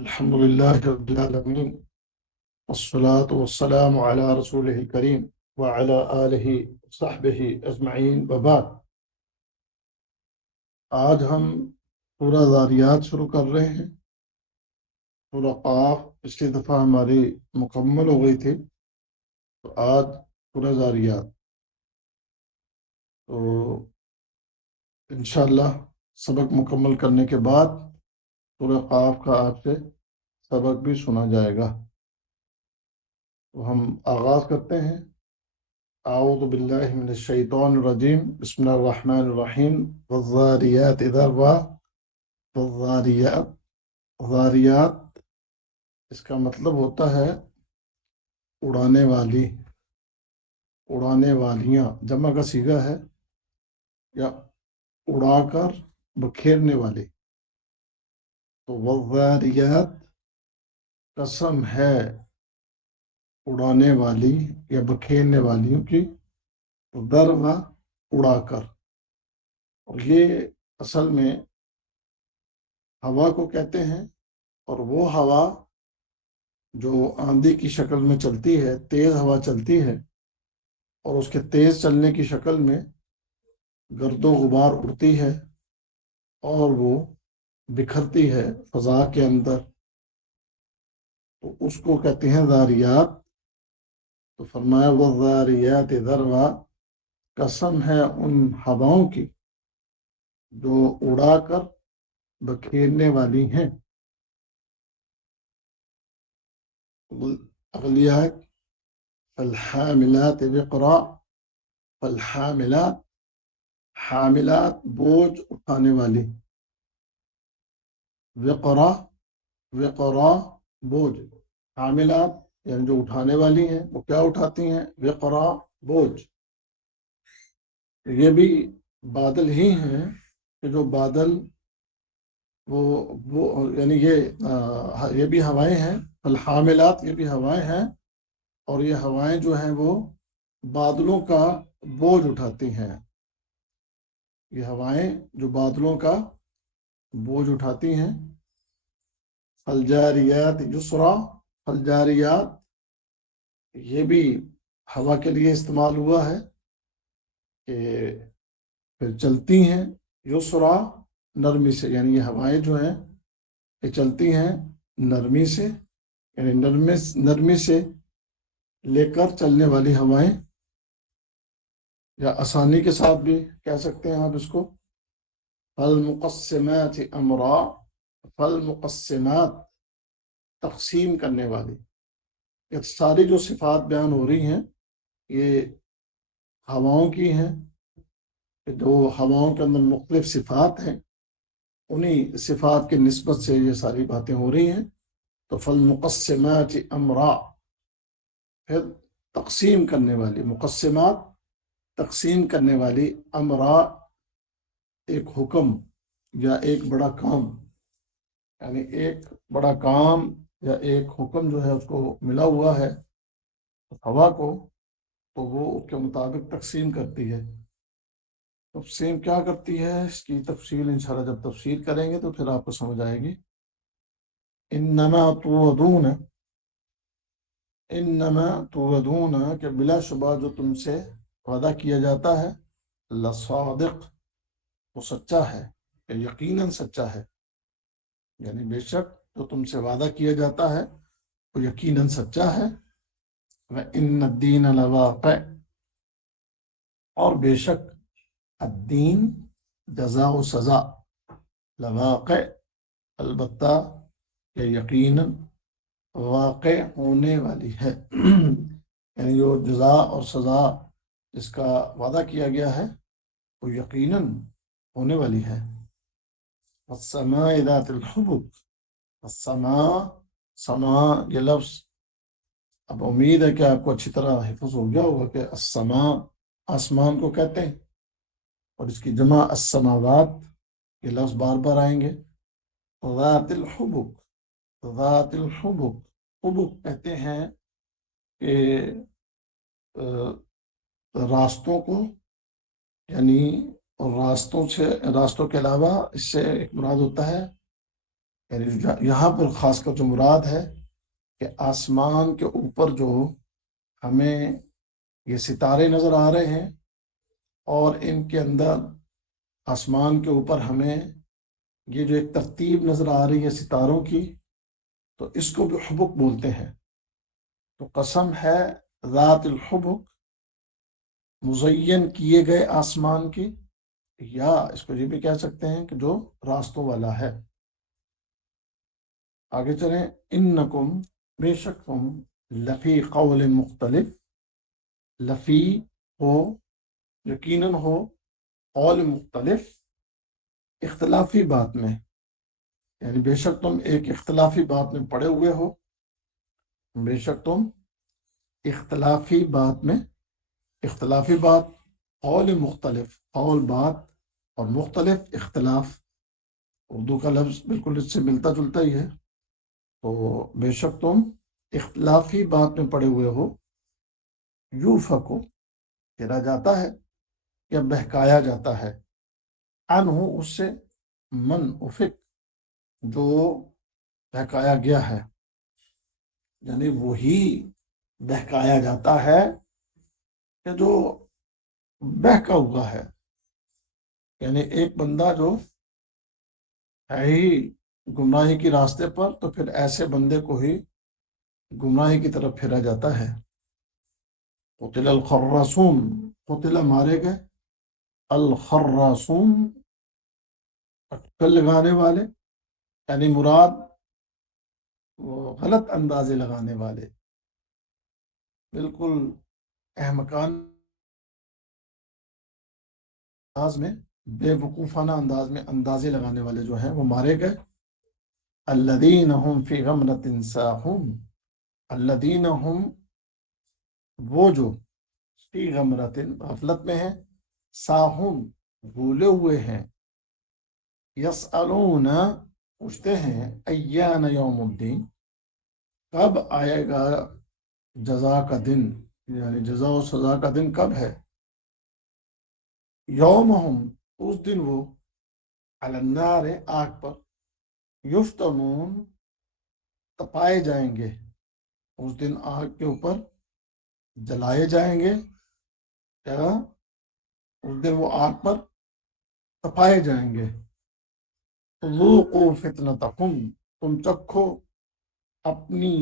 الحمد لله رب العالمين والصلاة والسلام على رسوله الكريم وعلى آله وصحبه أجمعين وبعد. آج ہم سورہ ذاریات شروع کر رہے ہیں. سورہ قاف پچھلی دفعہ ہماری مکمل ہو گئی تھی، تو آج سورہ ذاریات. تو انشاءاللہ سبق مکمل کرنے کے بعد سورہ قاف کا آپ سے سبق بھی سنا جائے گا. تو ہم آغاز کرتے ہیں. اعوذ باللہ من الشیطان الرجیم، بسم اللہ الرحمن الرحیم. والذاریات ذروا. والذاریات، ذاریات اس کا مطلب ہوتا ہے اڑانے والی، اڑانے والیاں، جمع کا صیغہ ہے، یا اڑا کر بکھیرنے والی. تو والذاریات قسم ہے اڑانے والی یا بکھیرنے والیوں کی، ذروا اڑا کر. اور یہ اصل میں ہوا کو کہتے ہیں، اور وہ ہوا جو آندھی کی شکل میں چلتی ہے، تیز ہوا چلتی ہے، اور اس کے تیز چلنے کی شکل میں گرد و غبار اڑتی ہے اور وہ بکھرتی ہے فضا کے اندر، تو اس کو کہتے ہیں ذاریات. تو فرمایا والذاریات ذروا، قسم ہے ان ہواؤں کی جو اڑا کر بکھیرنے والی ہیں. اگلی آیت فالحاملات وقرا. فالحاملات، حاملات بوجھ اٹھانے والی، وقرا، وقرا بوجھ، حاملات یعنی جو اٹھانے والی ہیں، وہ کیا اٹھاتی ہیں؟ وقرا بوجھ. یہ بھی بادل ہی ہیں کہ جو بادل وہ یعنی یہ بھی ہوائیں ہیں. الحاملات یہ بھی ہوائیں ہیں، اور یہ ہوائیں جو ہیں وہ بادلوں کا بوجھ اٹھاتی ہیں. یہ ہوائیں جو بادلوں کا بوجھ اٹھاتی ہیں. فالجاریات یسرا. فالجاریات یہ بھی ہوا کے لیے استعمال ہوا ہے کہ پھر چلتی ہیں یسرا، نرمی سے. یعنی یہ ہوائیں جو ہیں یہ چلتی ہیں نرمی سے، یعنی نرمی سے لے کر چلنے والی ہوائیں، یا آسانی کے ساتھ بھی کہہ سکتے ہیں آپ اس کو فالمقسمات امرا. فالمقسمات تقسیم کرنے والی. یہ ساری جو صفات بیان ہو رہی ہیں یہ ہواؤں کی ہیں، جو ہواؤں کے اندر مختلف صفات ہیں، انہی صفات کے نسبت سے یہ ساری باتیں ہو رہی ہیں. تو فالمقسمات امرا، پھر تقسیم کرنے والی، مقسمات تقسیم کرنے والی، امرا ایک حکم یا ایک بڑا کام، یعنی ایک بڑا کام یا ایک حکم جو ہے اس کو ملا ہوا ہے ہوا کو، تو وہ اس کے مطابق تقسیم کرتی ہے. تقسیم کیا کرتی ہے اس کی تفصیل انشاءاللہ جب تفسیر کریں گے تو پھر آپ کو سمجھ آئے گی. انما توعدون، انما توعدون کہ بلا شبہ جو تم سے وعدہ کیا جاتا ہے، لصادق وہ سچا ہے، کہ یقیناً سچا ہے. یعنی بے شک جو تم سے وعدہ کیا جاتا ہے وہ یقیناً سچا ہے. وَإِنَّ الدِّينَ لَوَاقِعٌ، اور بے شک الدین جزا و سزا، لواقع البتہ کہ یقیناً واقع ہونے والی ہے. یعنی جو جزا اور سزا جس کا وعدہ کیا گیا ہے وہ یقیناً ہونے والی ہے. والسماء ذات الحبک. السماء، سماء یہ لفظ اب امید ہے کہ آپ کو اچھی طرح حفظ ہو گیا ہوگا کہ السماء آسمان کو کہتے ہیں، اور اس کی جمع السماوات، یہ لفظ بار بار آئیں گے. ذات الحبک، ذات الحبک، حبک کہتے ہیں کہ راستوں کو، یعنی راستوں کے علاوہ اس سے ایک مراد ہوتا ہے یعنی یہاں پر خاص کر جو مراد ہے کہ آسمان کے اوپر جو ہمیں یہ ستارے نظر آ رہے ہیں اور ان کے اندر آسمان کے اوپر ہمیں یہ جو ایک ترتیب نظر آ رہی ہے ستاروں کی، تو اس کو بھی حبک بولتے ہیں۔ تو قسم ہے ذات الحبک، مزین کیے گئے آسمان کی، یا اس کو یہ بھی کہہ سکتے ہیں کہ جو راستوں والا ہے۔ آگے چلیں، انکم، بے شک تم، لفی قول مختلف، لفی ہو، یقیناً ہو، قول مختلف، اختلافی بات میں، یعنی بے شک تم ایک اختلافی بات میں پڑے ہوئے ہو، بے شک تم اختلافی بات میں، اختلافی بات، قول مختلف، قول بات، اور مختلف اختلاف، اردو کا لفظ بالکل اس سے ملتا جلتا ہی ہے۔ تو بے شک تم اختلافی بات میں پڑے ہوئے ہو، یوفکو، پھیرا جاتا ہے یا بہکایا جاتا ہے، عنہ، اس سے، من افک، جو بہکایا گیا ہے، یعنی وہی بہکایا جاتا ہے کہ جو بہکا ہوا ہے۔ یعنی ایک بندہ جو ہے ہی گمراہی کے راستے پر، تو پھر ایسے بندے کو ہی گمراہی کی طرف پھیرا جاتا ہے۔ قتل الخراسون، قتل، مارے گئے، الخراسون، اٹکل لگانے والے، یعنی مراد وہ غلط اندازے لگانے والے، بالکل احمقانہ انداز میں، بے وقوفانہ انداز میں اندازے لگانے والے جو ہیں وہ مارے گئے۔ الذین هم فی غمرۃ ساہون، الذین هم، وہ جو، فی غمرۃ، غفلت میں ہیں، ساہون، بھولے ہوئے ہیں، یسألون، پوچھتے ہیں، ایان یوم الدین، کب آئے گا جزا کا دن، یعنی جزا و سزا کا دن کب ہے۔ یومہم، اس دن وہ، علی النار، آگ پر، یفتنون، تپائے جائیں گے، اس دن آگ کے اوپر جلائے جائیں گے، کیا، اس دن وہ آگ پر تپائے جائیں گے۔ ذوقوا فتنتکم، تم چکھو اپنی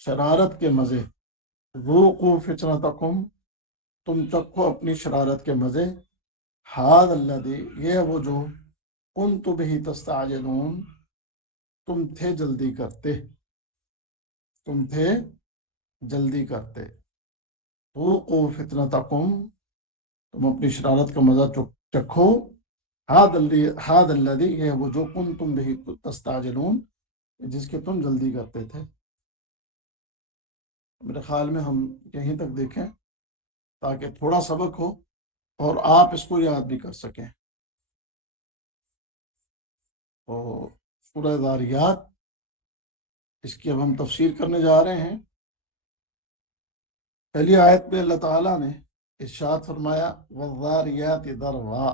شرارت کے مزے، ذوقوا فتنتکم، تم چکھو اپنی شرارت کے مزے، ھذا الذی، یہ وہ جو، کنتم بہ تستعجلون، تم تھے جلدی کرتے، تم تھے جلدی کرتے، ذوقوا فتنتکم، تم اپنی شرارت کا مزہ چکھو، ھذا الذی، یہ وہ جو، کنتم بہ تستعجلون، جس کے تم جلدی کرتے تھے۔ میرے خیال میں ہم یہیں تک دیکھیں تاکہ تھوڑا سبق ہو اور آپ اس کو یاد بھی کر سکیں۔ تو سورہ ذاریات، اس کی اب ہم تفسیر کرنے جا رہے ہیں۔ پہلی آیت میں اللہ تعالیٰ نے ارشاد فرمایا، والذاریات ذروا،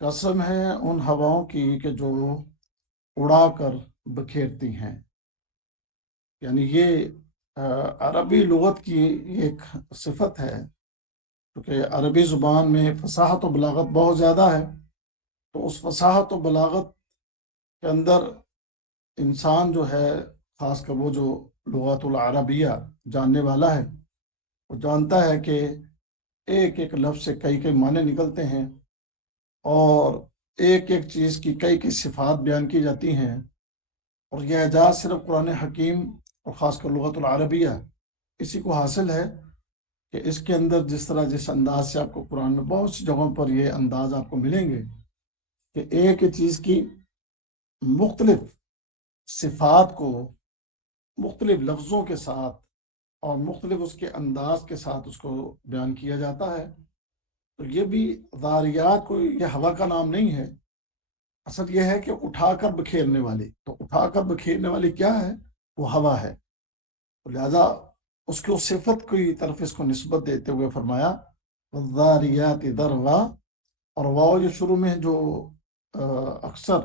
قسم ہے ان ہواؤں کی کہ جو اڑا کر بکھیرتی ہیں۔ یعنی یہ عربی لغت کی ایک صفت ہے، کیونکہ عربی زبان میں فصاحت و بلاغت بہت زیادہ ہے، تو اس فصاحت و بلاغت کے اندر انسان جو ہے، خاص کر وہ جو لغت العربیہ جاننے والا ہے، وہ جانتا ہے کہ ایک ایک لفظ سے کئی کئی معنی نکلتے ہیں، اور ایک ایک چیز کی کئی کئی صفات بیان کی جاتی ہیں، اور یہ اعجاز صرف قرآن حکیم اور خاص کر لغت العربیہ اسی کو حاصل ہے کہ اس کے اندر جس طرح جس انداز سے آپ کو قرآن میں بہت سی جگہوں پر یہ انداز آپ کو ملیں گے کہ ایک ایک چیز کی مختلف صفات کو مختلف لفظوں کے ساتھ اور مختلف اس کے انداز کے ساتھ اس کو بیان کیا جاتا ہے۔ تو یہ بھی ذاریات، کوئی یہ ہوا کا نام نہیں ہے، اصل یہ ہے کہ اٹھا کر بکھیرنے والی، تو اٹھا کر بکھیرنے والی کیا ہے، وہ ہوا ہے، لہذا اس کی صفت کی طرف اس کو نسبت دیتے ہوئے فرمایا والذاریات ذروا، اور واو جو شروع میں جو اکثر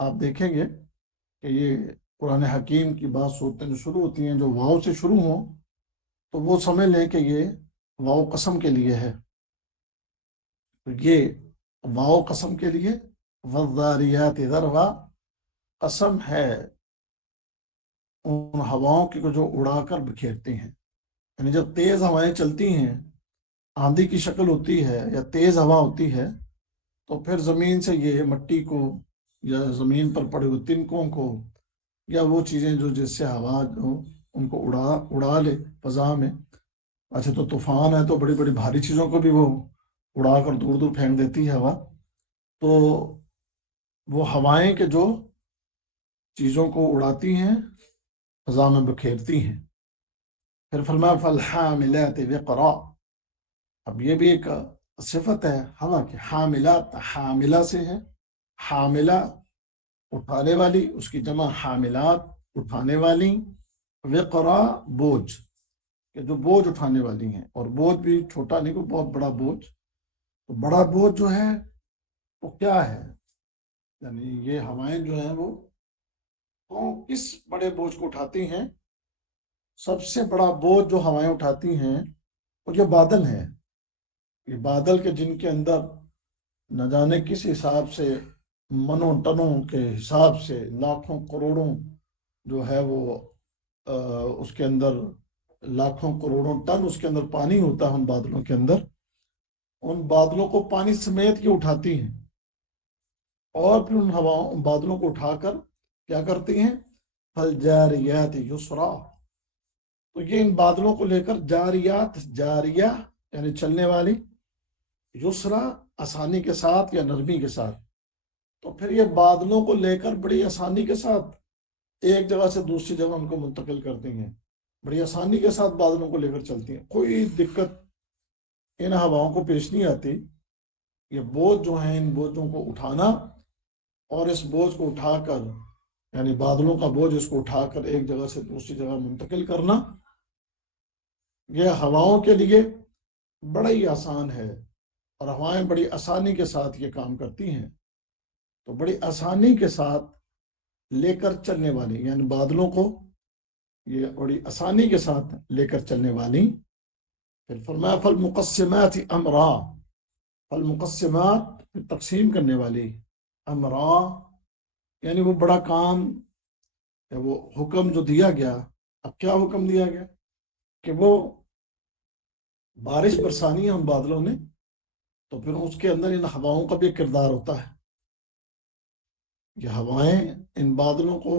آپ دیکھیں گے کہ یہ قرآن حکیم کی بعض صورتیں جو شروع ہوتی ہیں جو واو سے شروع ہوں تو وہ سمجھ لیں کہ یہ واو قسم کے لیے ہے. تو یہ واو قسم کے لیے، والذاریات ذروا قسم ہے ان ہواؤں کی جو اڑا کر بکھیرتی ہیں. یعنی جب تیز ہوائیں چلتی ہیں، آندھی کی شکل ہوتی ہے یا تیز ہوا ہوتی ہے، تو پھر زمین سے یہ مٹی کو یا زمین پر پڑے ہوئے تنکوں کو یا وہ چیزیں جو جس سے ہوا جو ان کو اڑا لے فضا میں. اچھا تو طوفان ہے تو بڑی بڑی بھاری چیزوں کو بھی وہ اڑا کر دور دور پھینک دیتی ہے ہوا. تو وہ ہوائیں کے جو چیزوں کو اڑاتی ہیں، فضا میں بکھیرتی ہیں. پھر فرمایا فالحاملات وقرا. اب یہ بھی ایک صفت ہے ہوا کی. حاملات حاملہ سے ہے، حاملہ اٹھانے والی، اس کی جمع حاملات اٹھانے والی، وقرا بوجھ، کہ جو بوجھ اٹھانے والی ہیں. اور بوجھ بھی چھوٹا نہیں، کوئی بہت بڑا بوجھ. تو بڑا بوجھ جو ہے وہ کیا ہے؟ یعنی یہ ہوائیں جو ہیں وہ کس بڑے بوجھ کو اٹھاتی ہیں؟ سب سے بڑا بوجھ جو ہوائیں اٹھاتی ہیں وہ جو بادل ہیں. یہ بادل کے جن کے اندر نہ جانے کس حساب سے منوں ٹنوں کے حساب سے لاکھوں کروڑوں جو ہے وہ اس کے اندر لاکھوں کروڑوں ٹن اس کے اندر پانی ہوتا ہے ان بادلوں کے اندر. ان بادلوں کو پانی سمیت کے اٹھاتی ہیں اور پھر ان ہواؤں بادلوں کو اٹھا کر کیا کرتی ہیں؟ فالجاریات یسرا. تو یہ ان بادلوں کو لے کر جاریات، جاریہ یعنی چلنے والی، یسرا آسانی کے ساتھ یا نرمی کے ساتھ. تو پھر یہ بادلوں کو لے کر بڑی آسانی کے ساتھ ایک جگہ سے دوسری جگہ ان کو منتقل کرتی ہیں. بڑی آسانی کے ساتھ بادلوں کو لے کر چلتی ہیں، کوئی دقت ان ہواؤں کو پیش نہیں آتی. یہ بوجھ جو ہیں ان بوجھوں کو اٹھانا اور اس بوجھ کو اٹھا کر یعنی بادلوں کا بوجھ اس کو اٹھا کر ایک جگہ سے دوسری جگہ منتقل کرنا، یہ ہواؤں کے لیے بڑا ہی آسان ہے. اور ہوائیں بڑی آسانی کے ساتھ یہ کام کرتی ہیں. تو بڑی آسانی کے ساتھ لے کر چلنے والی، یعنی بادلوں کو یہ بڑی آسانی کے ساتھ لے کر چلنے والی. پھر فرمایا فالمقسمات امرا. فالمقسمات تقسیم کرنے والی، امرا یعنی وہ بڑا کام یا وہ حکم جو دیا گیا. اب کیا حکم دیا گیا؟ کہ وہ بارش برسانی ہے ان بادلوں نے، تو پھر اس کے اندر ان ہواؤں کا بھی کردار ہوتا ہے. یہ ہوائیں ان بادلوں کو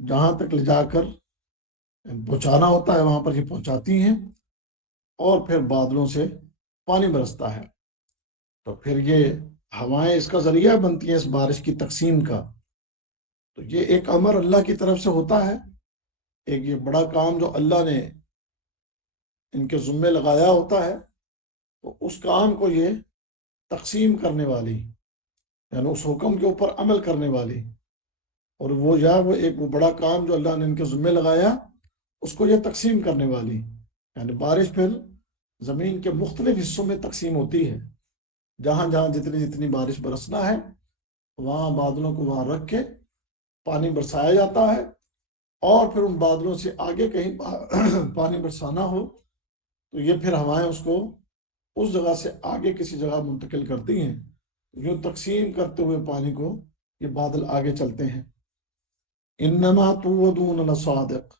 جہاں تک لے جا کر پہنچانا ہوتا ہے وہاں پر یہ پہنچاتی ہیں اور پھر بادلوں سے پانی برستا ہے. تو پھر یہ ہوائیں اس کا ذریعہ بنتی ہیں اس بارش کی تقسیم کا. تو یہ ایک امر اللہ کی طرف سے ہوتا ہے، ایک یہ بڑا کام جو اللہ نے ان کے ذمے لگایا ہوتا ہے. تو اس کام کو یہ تقسیم کرنے والی، یعنی اس حکم کے اوپر عمل کرنے والی، اور وہ ایک وہ بڑا کام جو اللہ نے ان کے ذمے لگایا اس کو یہ تقسیم کرنے والی. یعنی بارش پھر زمین کے مختلف حصوں میں تقسیم ہوتی ہے. جہاں جہاں جتنی بارش برسنا ہے وہاں بادلوں کو وہاں رکھ کے پانی برسایا جاتا ہے. اور پھر ان بادلوں سے آگے کہیں پانی برسانا ہو تو یہ پھر ہوائیں اس کو اس جگہ سے آگے کسی جگہ منتقل کرتی ہیں. یوں تقسیم کرتے ہوئے پانی کو یہ بادل آگے چلتے ہیں. انما توعدون لصادق.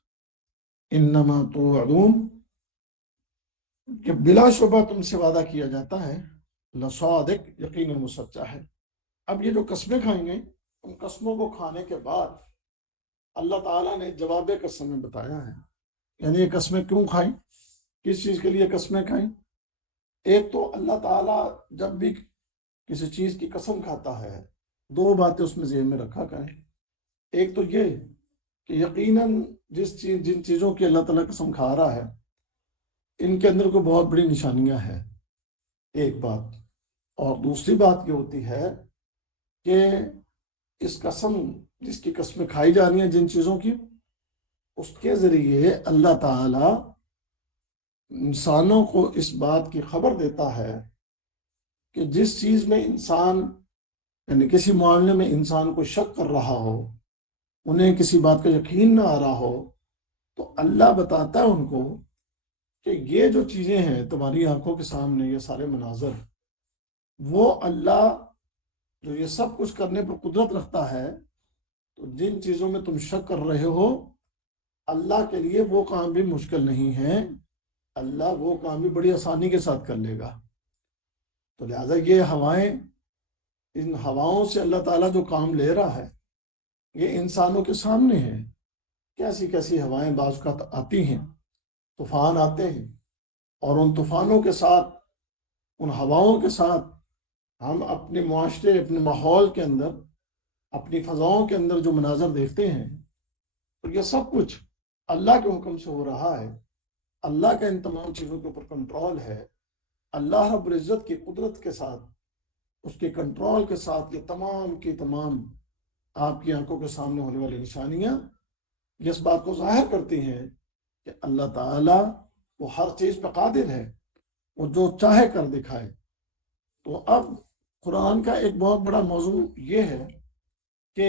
انما توعدون کہ بلا شبہ تم سے وعدہ کیا جاتا ہے، لصادق یقیناً وہ سچا ہے. اب یہ جو قسمیں کھائیں گے ان قسموں کو کھانے کے بعد اللہ تعالیٰ نے جواب قسم میں بتایا ہے. یعنی یہ قسمیں کیوں کھائیں، کس چیز کے لیے قسمیں کھائیں؟ ایک تو اللہ تعالیٰ جب بھی کسی چیز کی قسم کھاتا ہے دو باتیں اس میں ذہن میں رکھا کریں. ایک تو یہ کہ یقیناً جن چیزوں کی اللہ تعالیٰ قسم کھا رہا ہے ان کے اندر کوئی بہت بڑی نشانیاں ہیں، ایک بات. اور دوسری بات یہ ہوتی ہے کہ اس قسم جس کی قسمیں کھائی جا رہی ہیں جن چیزوں کی، اس کے ذریعے اللہ تعالیٰ انسانوں کو اس بات کی خبر دیتا ہے کہ جس چیز میں انسان یعنی کسی معاملے میں انسان کو شک کر رہا ہو انہیں کسی بات کا یقین نہ آ رہا ہو، تو اللہ بتاتا ہے ان کو کہ یہ جو چیزیں ہیں تمہاری آنکھوں کے سامنے، یہ سارے مناظر، وہ اللہ جو یہ سب کچھ کرنے پر قدرت رکھتا ہے، تو جن چیزوں میں تم شک کر رہے ہو، اللہ کے لیے وہ کام بھی مشکل نہیں ہے، اللہ وہ کام بھی بڑی آسانی کے ساتھ کر لے گا۔ تو لہٰذا یہ ہوائیں، ان ہواؤں سے اللہ تعالیٰ جو کام لے رہا ہے، یہ انسانوں کے سامنے ہے۔ کیسی کیسی ہوائیں بعض اوقات آتی ہیں، طوفان آتے ہیں، اور ان طوفانوں کے ساتھ، ان ہواؤں کے ساتھ ہم اپنے معاشرے، اپنے ماحول کے اندر، اپنی فضاؤں کے اندر جو مناظر دیکھتے ہیں، تو یہ سب کچھ اللہ کے حکم سے ہو رہا ہے۔ اللہ کا ان تمام چیزوں کے اوپر کنٹرول ہے۔ اللہ رب العزت کی قدرت کے ساتھ، اس کے کنٹرول کے ساتھ، یہ تمام کی تمام آپ کی آنکھوں کے سامنے ہونے والی نشانیاں یہ اس بات کو ظاہر کرتی ہیں کہ اللہ تعالیٰ وہ ہر چیز پہ قادر ہے، وہ جو چاہے کر دکھائے۔ تو اب قرآن کا ایک بہت بڑا موضوع یہ ہے کہ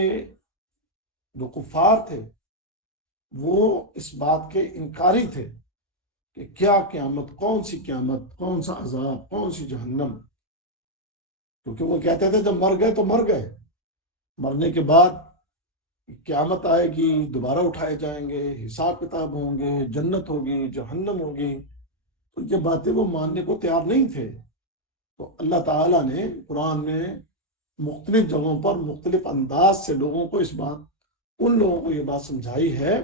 جو کفار تھے وہ اس بات کے انکاری تھے کہ کیا قیامت، کون سی قیامت، کون سا عذاب، کون سی جہنم، کیونکہ وہ کہتے تھے جب مر گئے تو مر گئے، مرنے کے بعد قیامت آئے گی، دوبارہ اٹھائے جائیں گے، حساب کتاب ہوں گے، جنت ہوگی، جہنم ہوگی، تو یہ باتیں وہ ماننے کو تیار نہیں تھے۔ تو اللہ تعالیٰ نے قرآن میں مختلف جگہوں پر مختلف انداز سے لوگوں کو ان لوگوں کو یہ بات سمجھائی ہے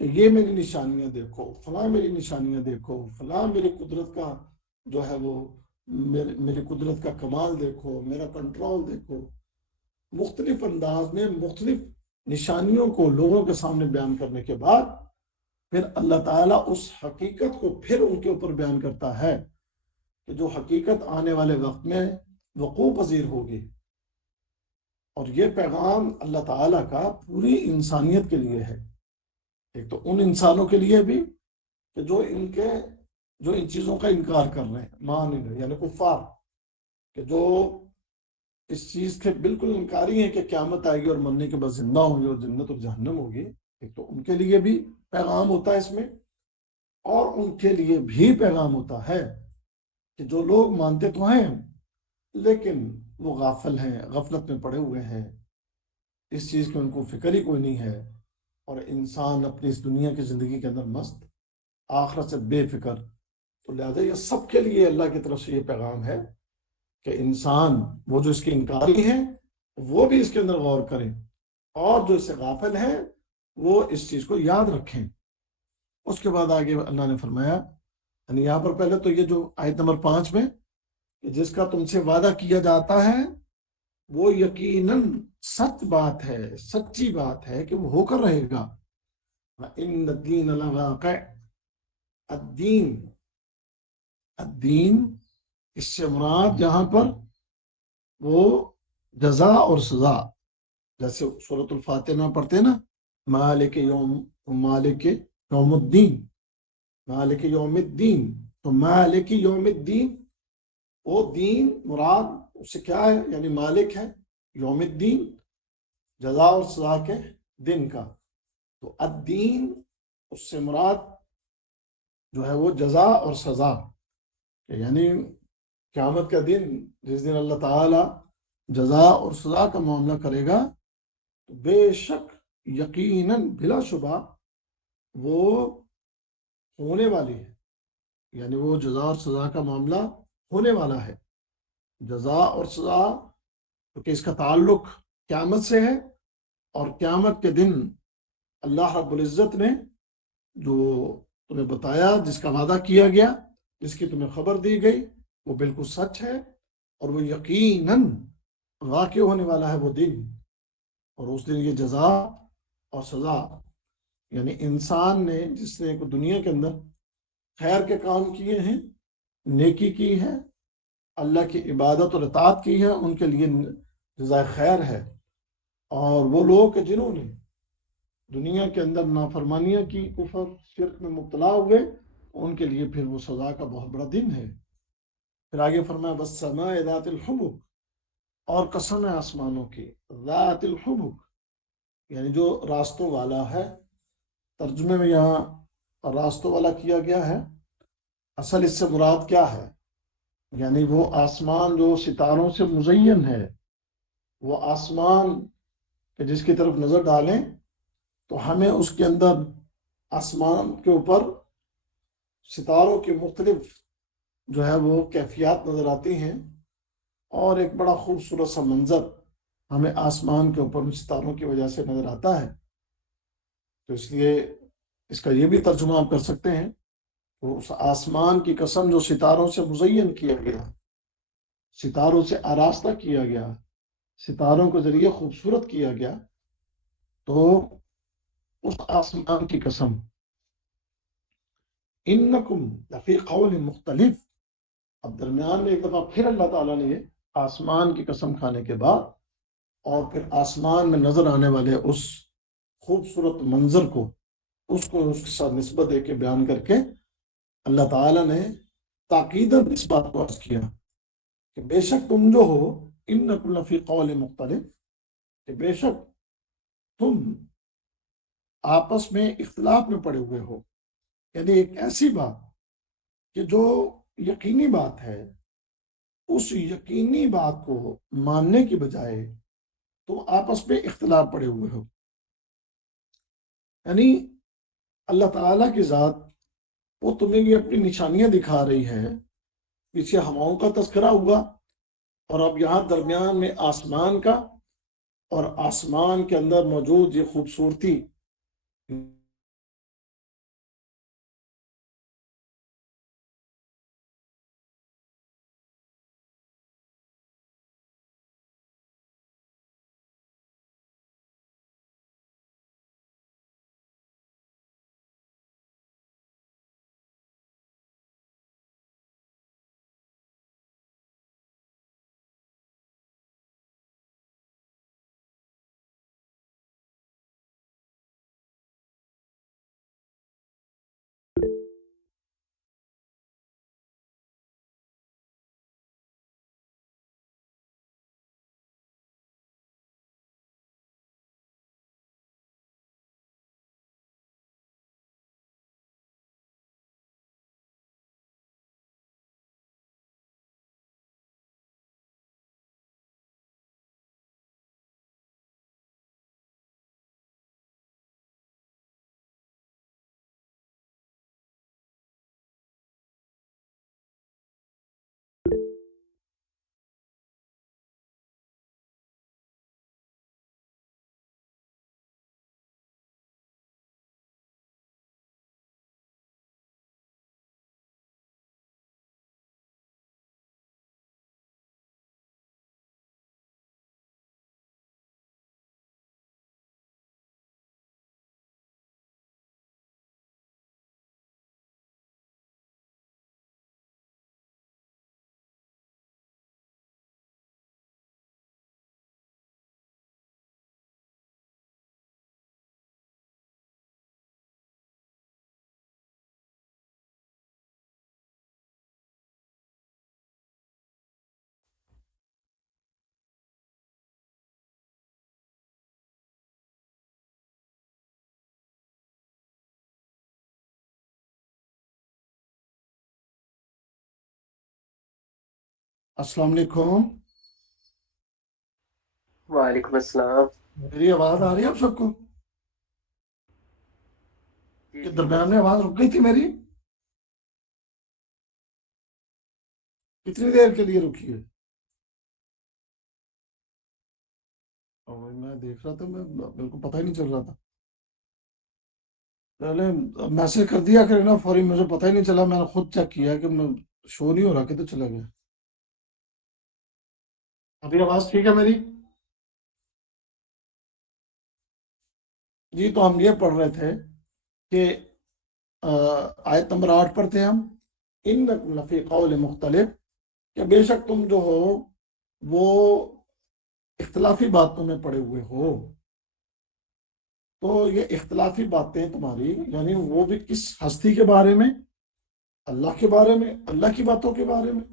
کہ یہ میری نشانیاں دیکھو، فلاں میری نشانیاں دیکھو، فلاں میری قدرت کا جو ہے وہ میری قدرت کا کمال دیکھو، میرا کنٹرول دیکھو۔ مختلف انداز میں مختلف نشانیوں کو لوگوں کے سامنے بیان کرنے کے بعد پھر اللہ تعالیٰ اس حقیقت کو پھر ان کے اوپر بیان کرتا ہے کہ جو حقیقت آنے والے وقت میں وقوع پذیر ہوگی۔ اور یہ پیغام اللہ تعالیٰ کا پوری انسانیت کے لیے ہے۔ ایک تو ان انسانوں کے لیے بھی کہ جو ان چیزوں کا انکار کر رہے ہیں، مان نہیں رہے، یعنی کفار، کہ جو اس چیز کے بالکل انکاری ہیں کہ قیامت آئے گی اور مرنے کے بعد زندہ ہوں گے اور جنت اور جہنم ہوگی۔ ایک تو ان کے لیے بھی پیغام ہوتا ہے اس میں، اور ان کے لیے بھی پیغام ہوتا ہے کہ جو لوگ مانتے تو ہیں لیکن وہ غافل ہیں، غفلت میں پڑے ہوئے ہیں، اس چیز کی ان کو فکر ہی کوئی نہیں ہے، اور انسان اپنی اس دنیا کی زندگی کے اندر مست، آخرت سے بے فکر۔ تو لہٰذا یہ سب کے لیے اللہ کی طرف سے یہ پیغام ہے کہ انسان، وہ جو اس کے انکاری ہیں وہ بھی اس کے اندر غور کریں، اور جو اس سے غافل ہیں وہ اس چیز کو یاد رکھیں۔ اس کے بعد آگے اللہ نے فرمایا، یعنی یہاں پر پہلے تو یہ جو آیت نمبر 5 میں کہ جس کا تم سے وعدہ کیا جاتا ہے وہ یقیناً سچ بات ہے، سچی بات ہے کہ وہ ہو کر رہے گا۔ وَإِنَّ الدِّينَ لَوَاقِعٌ، الدین اس سے مراد یہاں پر وہ جزا اور سزا، جیسے سورۃ الفاتحہ پڑھتے ہیں نا، مالک یوم الدین، مالک یوم الدین، تو مالک یوم الدین، وہ دین مراد اس سے کیا ہے، یعنی مالک ہے، یوم الدین جزا اور سزا کے دن کا۔ تو الدین اس سے مراد جو ہے وہ جزا اور سزا، یعنی قیامت کا دن، جس دن اللہ تعالی جزا اور سزا کا معاملہ کرے گا، تو بے شک یقیناً بلا شبہ وہ ہونے والی ہے، یعنی وہ جزا اور سزا کا معاملہ ہونے والا ہے۔ جزا اور سزا کیونکہ اس کا تعلق قیامت سے ہے، اور قیامت کے دن اللہ رب العزت نے جو تمہیں بتایا، جس کا وعدہ کیا گیا، جس کی تمہیں خبر دی گئی، وہ بالکل سچ ہے، اور وہ یقیناً واقع ہونے والا ہے وہ دن۔ اور اس دن یہ جزا اور سزا، یعنی انسان نے جس نے دنیا کے اندر خیر کے کام کیے ہیں، نیکی کی ہے، اللہ کی عبادت اور اطاعت کی ہے، ان کے لیے جزائے خیر ہے۔ اور وہ لوگ کہ جنہوں نے دنیا کے اندر نافرمانیاں کی، کفر شرک میں مبتلا ہوئے، ان کے لیے پھر وہ سزا کا بہت بڑا دن ہے۔ پھر آگے فرمایا والسماء ذات الحبک، اور قسم ہے آسمانوں کی، ذات الحبک، یعنی جو راستوں والا ہے، ترجمے میں یہاں راستوں والا کیا گیا ہے، اصل اس سے مراد کیا ہے؟ یعنی وہ آسمان جو ستاروں سے مزین ہے، وہ آسمان کہ جس کی طرف نظر ڈالیں تو ہمیں اس کے اندر آسمان کے اوپر ستاروں کی مختلف جو ہے وہ کیفیات نظر آتی ہیں، اور ایک بڑا خوبصورت سا منظر ہمیں آسمان کے اوپر ستاروں کی وجہ سے نظر آتا ہے۔ تو اس لیے اس کا یہ بھی ترجمہ آپ کر سکتے ہیں، تو اس آسمان کی قسم جو ستاروں سے مزین کیا گیا، ستاروں سے آراستہ کیا گیا، ستاروں کے ذریعے خوبصورت کیا گیا، تو اس آسمان کی قسم، انکم لفی قول مختلف۔ اب درمیان میں ایک دفعہ پھر اللہ تعالیٰ نے یہ آسمان کی قسم کھانے کے بعد اور پھر آسمان میں نظر آنے والے اس خوبصورت منظر کو اس کے ساتھ نسبت دے کے بیان کر کے اللہ تعالیٰ نے تاکیداً اس بات کو عرض کیا کہ بے شک تم جو ہو انکم لفی قول مختلف، کہ بے شک تم آپس میں اختلاف میں پڑے ہوئے ہو، یعنی ایک ایسی بات کہ جو یقینی بات ہے، اس یقینی بات کو ماننے کی بجائے تم آپس میں اختلاف پڑے ہوئے ہو۔ یعنی اللہ تعالیٰ کی ذات وہ تمہیں یہ اپنی نشانیاں دکھا رہی ہے، پیچھے ہواؤں کا تذکرہ ہوا، اور اب یہاں درمیان میں آسمان کا، اور آسمان کے اندر موجود یہ خوبصورتی، السلام علیکم، وعلیکم السلام۔ میری آواز آ رہی ہے آپ سب کو؟ جی کہ جی درمیان میں آواز رک گئی تھی میری؟ کتنی دیر کے لیے رکی ہے؟ اور میں دیکھ رہا تھا، میں بالکل پتہ ہی نہیں چل رہا تھا، پہلے میسج کر دیا کرے نا فوری، مجھے پتہ ہی نہیں چلا، میں نے خود چیک کیا کہ میں شو نہیں ہو رہا کہ تو چلا گیا۔ ابھی آواز ٹھیک ہے میری؟ جی، تو ہم یہ پڑھ رہے تھے کہ آیت نمبر 8 پر تھے ہم، انکم لفی قول مختلف، کہ بے شک تم جو ہو وہ اختلافی باتوں میں پڑے ہوئے ہو۔ تو یہ اختلافی باتیں تمہاری، یعنی وہ بھی کس ہستی کے بارے میں؟ اللہ کے بارے میں، اللہ کی باتوں کے بارے میں،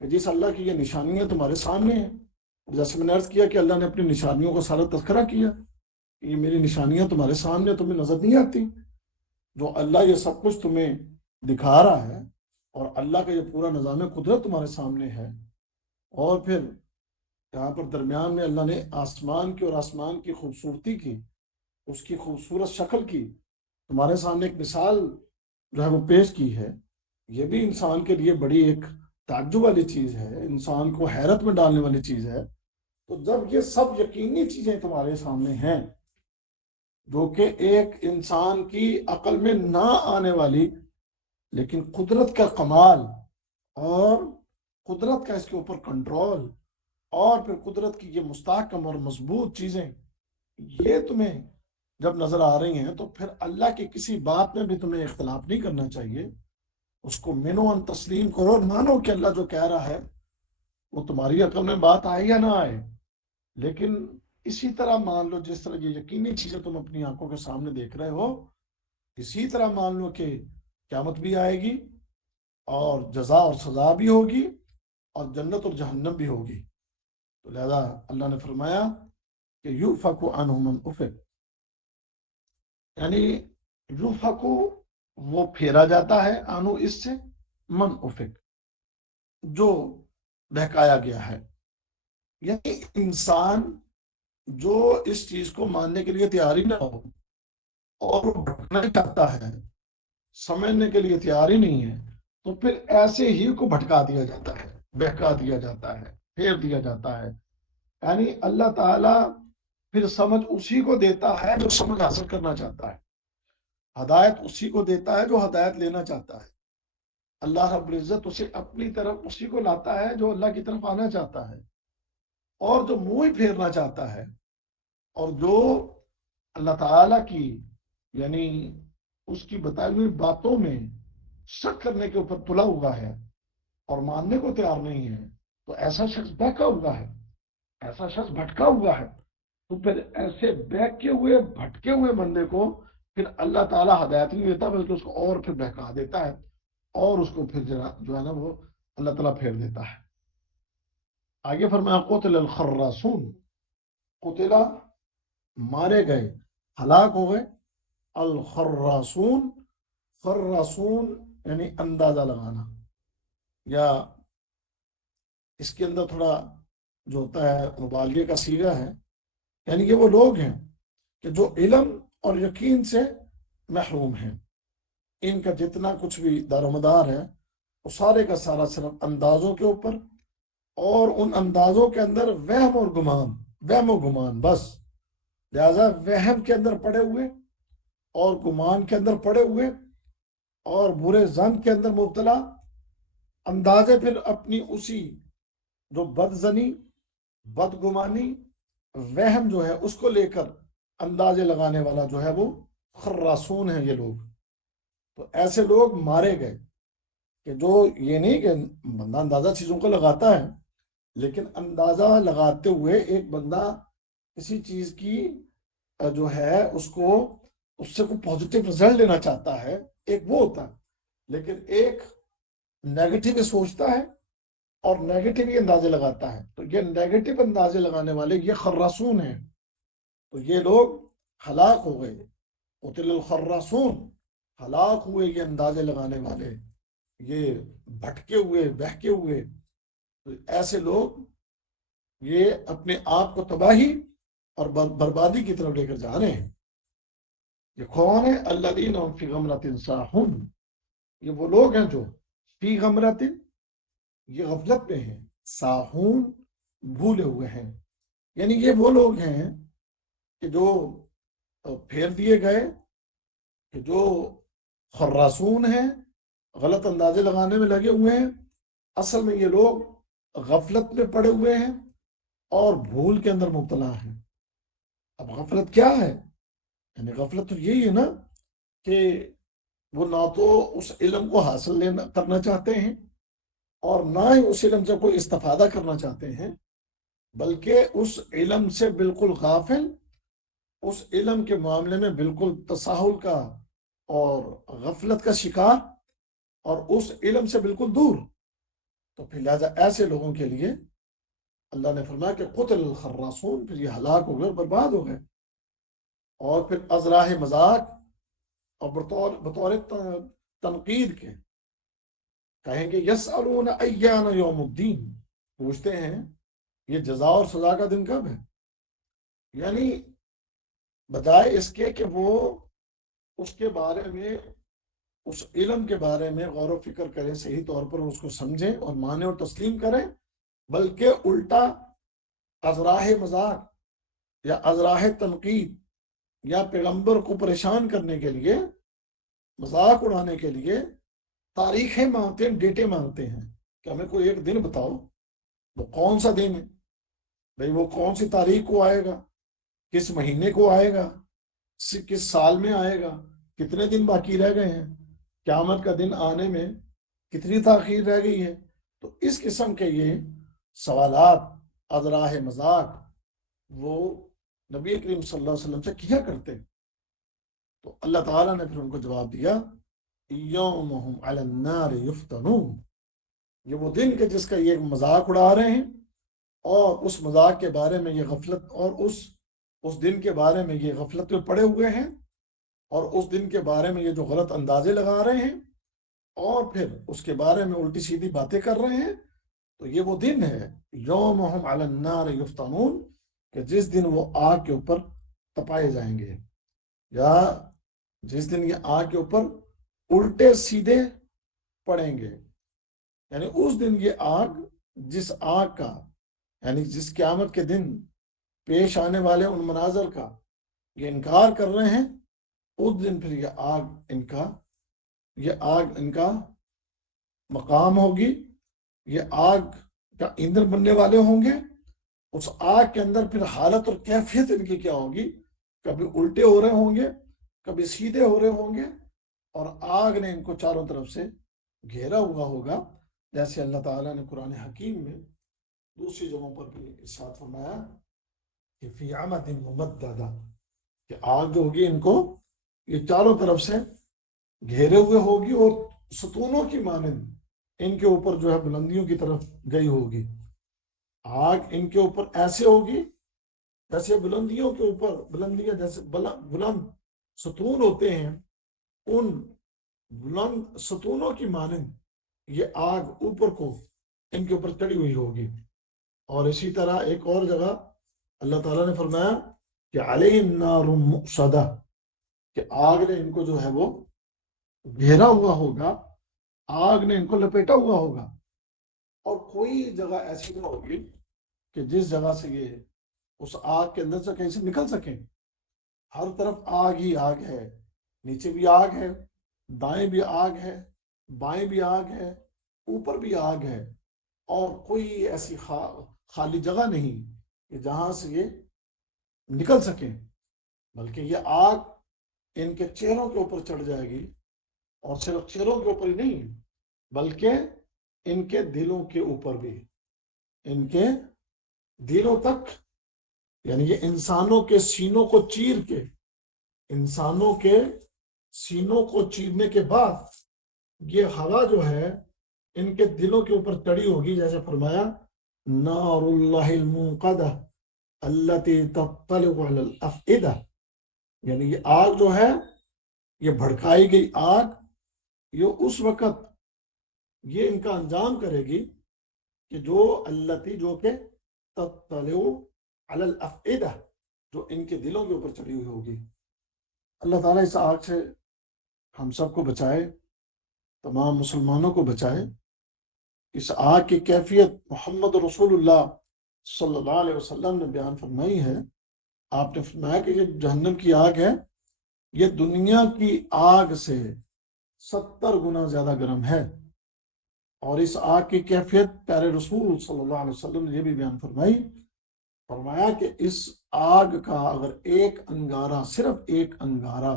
جس اللہ کی یہ نشانیاں تمہارے سامنے ہیں۔ جیسے میں نے عرض کیا کہ اللہ نے اپنی نشانیوں کا سارا تذکرہ کیا، یہ میری نشانیاں تمہارے سامنے تمہیں نظر نہیں آتی؟ جو اللہ یہ سب کچھ تمہیں دکھا رہا ہے اور اللہ کا یہ پورا نظام قدرت تمہارے سامنے ہے، اور پھر یہاں پر درمیان میں اللہ نے آسمان کی اور آسمان کی خوبصورتی کی، اس کی خوبصورت شکل کی تمہارے سامنے ایک مثال جو ہے وہ پیش کی ہے، یہ بھی انسان کے لیے بڑی ایک تعجب والی چیز ہے، انسان کو حیرت میں ڈالنے والی چیز ہے۔ تو جب یہ سب یقینی چیزیں تمہارے سامنے ہیں، جو کہ ایک انسان کی عقل میں نہ آنے والی، لیکن قدرت کا کمال اور قدرت کا اس کے اوپر کنٹرول اور پھر قدرت کی یہ مستحکم اور مضبوط چیزیں یہ تمہیں جب نظر آ رہی ہیں، تو پھر اللہ کی کسی بات میں بھی تمہیں اختلاف نہیں کرنا چاہیے، اس کو منو ان تسلیم کرو اور مانو کہ اللہ جو کہہ رہا ہے وہ تمہاری عقل میں بات آئے یا نہ آئے، لیکن اسی طرح مان لو جس طرح یہ یقینی چیزیں تم اپنی آنکھوں کے سامنے دیکھ رہے ہو، اسی طرح مان لو کہ قیامت بھی آئے گی اور جزا اور سزا بھی ہوگی اور جنت اور جہنم بھی ہوگی۔ تو لہذا اللہ نے فرمایا کہ یوفک عنہ من افک، یعنی یوفک وہ پھیرا جاتا ہے، عنہ اس سے، من افک جو بہکایا گیا ہے، یعنی انسان جو اس چیز کو ماننے کے لیے تیار ہی نہ ہو اور وہ بھٹکنا ہی چاہتا ہے، سمجھنے کے لیے تیار ہی نہیں ہے، تو پھر ایسے ہی کو بھٹکا دیا جاتا ہے، بہکا دیا جاتا ہے، پھیر دیا جاتا ہے۔ یعنی اللہ تعالیٰ پھر سمجھ اسی کو دیتا ہے جو سمجھ حاصل کرنا چاہتا ہے، ہدایت اسی کو دیتا ہے جو ہدایت لینا چاہتا ہے، اللہ رب العزت اسے اپنی طرف اسی کو لاتا ہے جو اللہ کی طرف آنا چاہتا ہے، اور جو منہ ہی پھیرنا چاہتا ہے اور جو اللہ تعالیٰ کی یعنی اس کی بتائی ہوئی باتوں میں شک کرنے کے اوپر تلا ہوا ہے اور ماننے کو تیار نہیں ہے، تو ایسا شخص بہکا ہوا ہے، ایسا شخص بھٹکا ہوا ہے۔ تو پھر ایسے بہکے ہوئے بھٹکے ہوئے بندے کو پھر اللہ تعالیٰ ہدایت نہیں دیتا بلکہ اس کو اور پھر بہکا دیتا ہے اور اس کو پھر جو ہے نا وہ اللہ تعالیٰ پھیر دیتا ہے۔ آگے فرمایا قتل الخراسون، قتلا مارے گئے، ہلاک ہو گئے، الخراسون، خراسون یعنی اندازہ لگانا، یا اس کے اندر تھوڑا جو ہوتا ہے مبالغے کا صیغہ ہے، یعنی کہ وہ لوگ ہیں کہ جو علم اور یقین سے محروم ہیں، ان کا جتنا کچھ بھی دار و مدار ہے وہ سارے کا سارا صرف اندازوں کے اوپر، اور ان اندازوں کے اندر وہم اور گمان، وہم و گمان بس، لہذا وہم کے اندر پڑے ہوئے اور گمان کے اندر پڑے ہوئے اور برے ظن کے اندر مبتلا، اندازے پھر اپنی اسی جو بد زنی، بدگمانی، وہم جو ہے اس کو لے کر اندازے لگانے والا جو ہے وہ خراسون ہیں یہ لوگ۔ تو ایسے لوگ مارے گئے کہ جو یہ نہیں کہ بندہ اندازہ چیزوں کو لگاتا ہے، لیکن اندازہ لگاتے ہوئے ایک بندہ کسی چیز کی جو ہے اس کو اس سے کوئی پازیٹیو رزلٹ لینا چاہتا ہے، ایک وہ ہوتا ہے، لیکن ایک نیگیٹو سوچتا ہے اور نیگیٹو ہی اندازے لگاتا ہے، تو یہ نیگیٹو اندازے لگانے والے یہ خراسون ہیں، تو یہ لوگ ہلاک ہو گئے، قتل الخراسون، ہلاک ہوئے یہ اندازے لگانے والے، یہ بھٹکے ہوئے بہکے ہوئے، تو ایسے لوگ یہ اپنے آپ کو تباہی اور بربادی کی طرف لے کر جا رہے ہیں۔ یہ کون ہے؟ الذین هم فی غمرۃ ساہون، یہ وہ لوگ ہیں جو فی غمرۃ، یہ غفلت میں ہیں، ساہون بھولے ہوئے ہیں، یعنی یہ وہ لوگ ہیں کہ جو پھیر دیے گئے، کہ جو خراسون ہیں، غلط اندازے لگانے میں لگے ہوئے ہیں، اصل میں یہ لوگ غفلت میں پڑے ہوئے ہیں اور بھول کے اندر مبتلا ہیں۔ اب غفلت کیا ہے؟ یعنی غفلت تو یہی ہے نا کہ وہ نہ تو اس علم کو حاصل کرنا چاہتے ہیں اور نہ ہی اس علم سے کوئی استفادہ کرنا چاہتے ہیں، بلکہ اس علم سے بالکل غافل، اس علم کے معاملے میں بالکل تساہل کا اور غفلت کا شکار اور اس علم سے بالکل دور۔ تو پھر لہٰذا ایسے لوگوں کے لیے اللہ نے فرمایا کہ قتل الخراسون، پھر یہ ہلاک ہو گئے اور برباد ہو گئے۔ اور پھر ازراہ مذاق اور بطور تنقید کے کہیں گے یسألون ایان یوم الدین، پوچھتے ہیں یہ جزا اور سزا کا دن کب ہے؟ یعنی بجائے اس کے کہ وہ اس کے بارے میں، اس علم کے بارے میں غور و فکر کریں، صحیح طور پر اس کو سمجھیں اور مانیں اور تسلیم کریں، بلکہ الٹا ازراہ مذاق یا ازراہ تنقید یا پیغمبر کو پریشان کرنے کے لیے، مذاق اڑانے کے لیے تاریخیں مانگتے ہیں، ڈیٹے مانگتے ہیں کہ ہمیں کوئی ایک دن بتاؤ، وہ کون سا دن ہے بھئی، وہ کون سی تاریخ کو آئے گا، کس مہینے کو آئے گا، کس سال میں آئے گا، کتنے دن باقی رہ گئے ہیں، قیامت کا دن آنے میں کتنی تاخیر رہ گئی ہے۔ تو اس قسم کے یہ سوالات ازراہ مذاق وہ نبی کریم صلی اللہ علیہ وسلم سے کیا کرتے، تو اللہ تعالیٰ نے پھر ان کو جواب دیا یومہم علی النار یفتنون، یہ وہ دن کہ جس کا یہ مذاق اڑا رہے ہیں اور اس مذاق کے بارے میں یہ غفلت، اور اس دن کے بارے میں یہ غفلت میں پڑے ہوئے ہیں، اور اس دن کے بارے میں یہ جو غلط اندازے لگا رہے ہیں اور پھر اس کے بارے میں الٹی سیدھی باتیں کر رہے ہیں، تو یہ وہ دن ہے یومہم علی النار یفتنون، کہ جس دن وہ آگ کے اوپر تپائے جائیں گے، یا جس دن یہ آگ کے اوپر الٹے سیدھے پڑیں گے۔ یعنی اس دن یہ آگ، جس آگ کا، یعنی جس قیامت کے دن پیش آنے والے ان مناظر کا یہ انکار کر رہے ہیں، اس دن پھر یہ آگ ان کا مقام ہوگی، یہ آگ کا ایندھن بننے والے ہوں گے۔ اس آگ کے اندر پھر حالت اور کیفیت ان کی کیا ہوگی، کبھی الٹے ہو رہے ہوں گے، کبھی سیدھے ہو رہے ہوں گے، اور آگ نے ان کو چاروں طرف سے گھیرا ہوا ہوگا، جیسے اللہ تعالیٰ نے قرآن حکیم میں دوسری جگہوں پر بھی ارشاد فرمایا کہ فی عمد ممددہ، کہ آگ جو ہوگی ان کو یہ چاروں طرف سے گھیرے ہوئے ہوگی اور ستونوں کی مانند ان کے اوپر جو ہے بلندیوں کی طرف گئی ہوگی۔ آگ ان کے اوپر ایسے ہوگی جیسے بلندیوں کے اوپر، بلندیاں جیسے بلند ستون ہوتے ہیں، ان بلند ستونوں کی مانند یہ آگ اوپر کو ان کے اوپر چڑھی ہوئی ہوگی۔ اور اسی طرح ایک اور جگہ اللہ تعالیٰ نے فرمایا کہ علیہم نار مؤصدہ، کہ آگ نے ان کو جو ہے وہ گھیرا ہوا ہوگا، آگ نے ان کو لپیٹا ہوا ہوگا، اور کوئی جگہ ایسی نہ ہوگی کہ جس جگہ سے یہ اس آگ کے اندر سے کہیں سے نکل سکیں۔ ہر طرف آگ ہی آگ ہے، نیچے بھی آگ ہے، دائیں بھی آگ ہے، بائیں بھی آگ ہے، اوپر بھی آگ ہے، اور کوئی ایسی خالی جگہ نہیں کہ جہاں سے یہ نکل سکیں، بلکہ یہ آگ ان کے چہروں کے اوپر چڑھ جائے گی، اور صرف چہروں کے اوپر ہی نہیں بلکہ ان کے دلوں کے اوپر بھی، ان کے دلوں تک، یعنی یہ انسانوں کے سینوں کو چیر کے، انسانوں کے سینوں کو چیرنے کے بعد یہ ہوا جو ہے ان کے دلوں کے اوپر چڑھی ہوگی، جیسے فرمایا نار اللہ الموقدہ التی تطلع علی الافئدہ، یعنی یہ آگ جو ہے، یہ بھڑکائی گئی آگ، یہ اس وقت یہ ان کا انجام کرے گی کہ جو التی، جو کہ تطلع علی الافئدہ، جو ان کے دلوں کے اوپر چڑھی ہوئی ہوگی۔ اللہ تعالیٰ اس آگ سے ہم سب کو بچائے، تمام مسلمانوں کو بچائے۔ اس آگ کی کیفیت محمد رسول اللہ صلی اللہ علیہ وسلم نے بیان فرمائی ہے۔ آپ نے فرمایا کہ یہ جہنم کی آگ ہے، یہ دنیا کی آگ سے 70 گنا زیادہ گرم ہے۔ اور اس آگ کی کیفیت پیارے رسول صلی اللہ علیہ وسلم نے یہ بھی بیان فرمایا کہ اس آگ کا اگر ایک انگارہ، صرف ایک انگارہ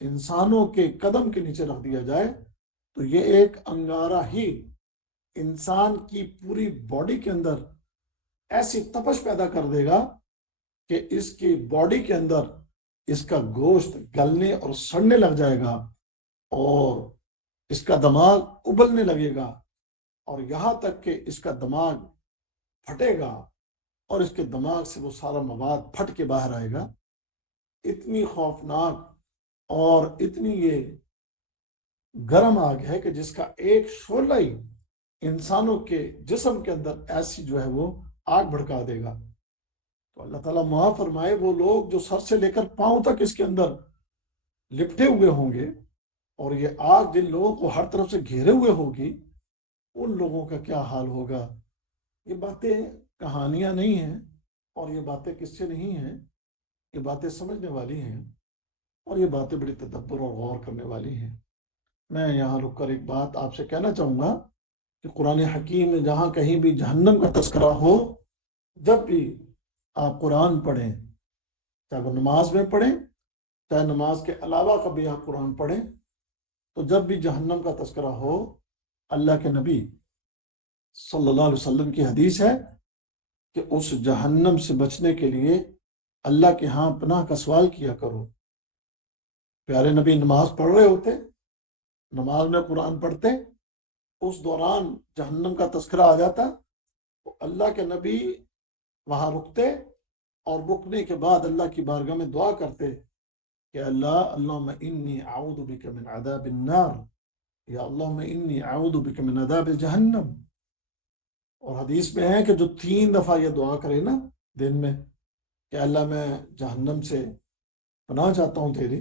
انسانوں کے قدم کے نیچے رکھ دیا جائے تو یہ ایک انگارہ ہی انسان کی پوری باڈی کے اندر ایسی تپش پیدا کر دے گا کہ اس کی باڈی کے اندر اس کا گوشت گلنے اور سڑنے لگ جائے گا، اور اس کا دماغ ابلنے لگے گا، اور یہاں تک کہ اس کا دماغ پھٹے گا اور اس کے دماغ سے وہ سارا مواد پھٹ کے باہر آئے گا۔ اتنی خوفناک اور اتنی یہ گرم آگ ہے کہ جس کا ایک شعلہ ہی انسانوں کے جسم کے اندر ایسی جو ہے وہ آگ بھڑکا دے گا۔ تو اللہ تعالیٰ معاف فرمائے، وہ لوگ جو سر سے لے کر پاؤں تک اس کے اندر لپٹے ہوئے ہوں گے اور یہ آگ جن لوگوں کو ہر طرف سے گھیرے ہوئے ہوگی، ان لوگوں کا کیا حال ہوگا۔ یہ باتیں کہانیاں نہیں ہیں، اور یہ باتیں کس سے نہیں ہیں، یہ باتیں سمجھنے والی ہیں، اور یہ باتیں بڑی تدبر اور غور کرنے والی ہیں۔ میں یہاں رک کر ایک بات آپ سے کہنا چاہوں گا کہ قرآن حکیم میں جہاں کہیں بھی جہنم کا تذکرہ ہو، جب بھی آپ قرآن پڑھیں، چاہے وہ نماز میں پڑھیں، چاہے نماز کے علاوہ کبھی آپ قرآن پڑھیں، تو جب بھی جہنم کا تذکرہ ہو، اللہ کے نبی صلی اللہ علیہ وسلم کی حدیث ہے کہ اس جہنم سے بچنے کے لیے اللہ کے ہاں پناہ کا سوال کیا کرو۔ پیارے نبی نماز پڑھ رہے ہوتے، نماز میں قرآن پڑھتے، اس دوران جہنم کا تذکرہ آ جاتا تو اللہ کے نبی وہاں رکتے، اور رکنے کے بعد اللہ کی بارگاہ میں دعا کرتے کہ اللہم انی اعوذ بک من عذاب النار، یا اللہم انی اعوذ بک من عذاب جہنم۔ اور حدیث میں ہے کہ جو 3 دفعہ یہ دعا کرے نا دن میں کہ اللہ میں جہنم سے پناہ چاہتا ہوں تیری،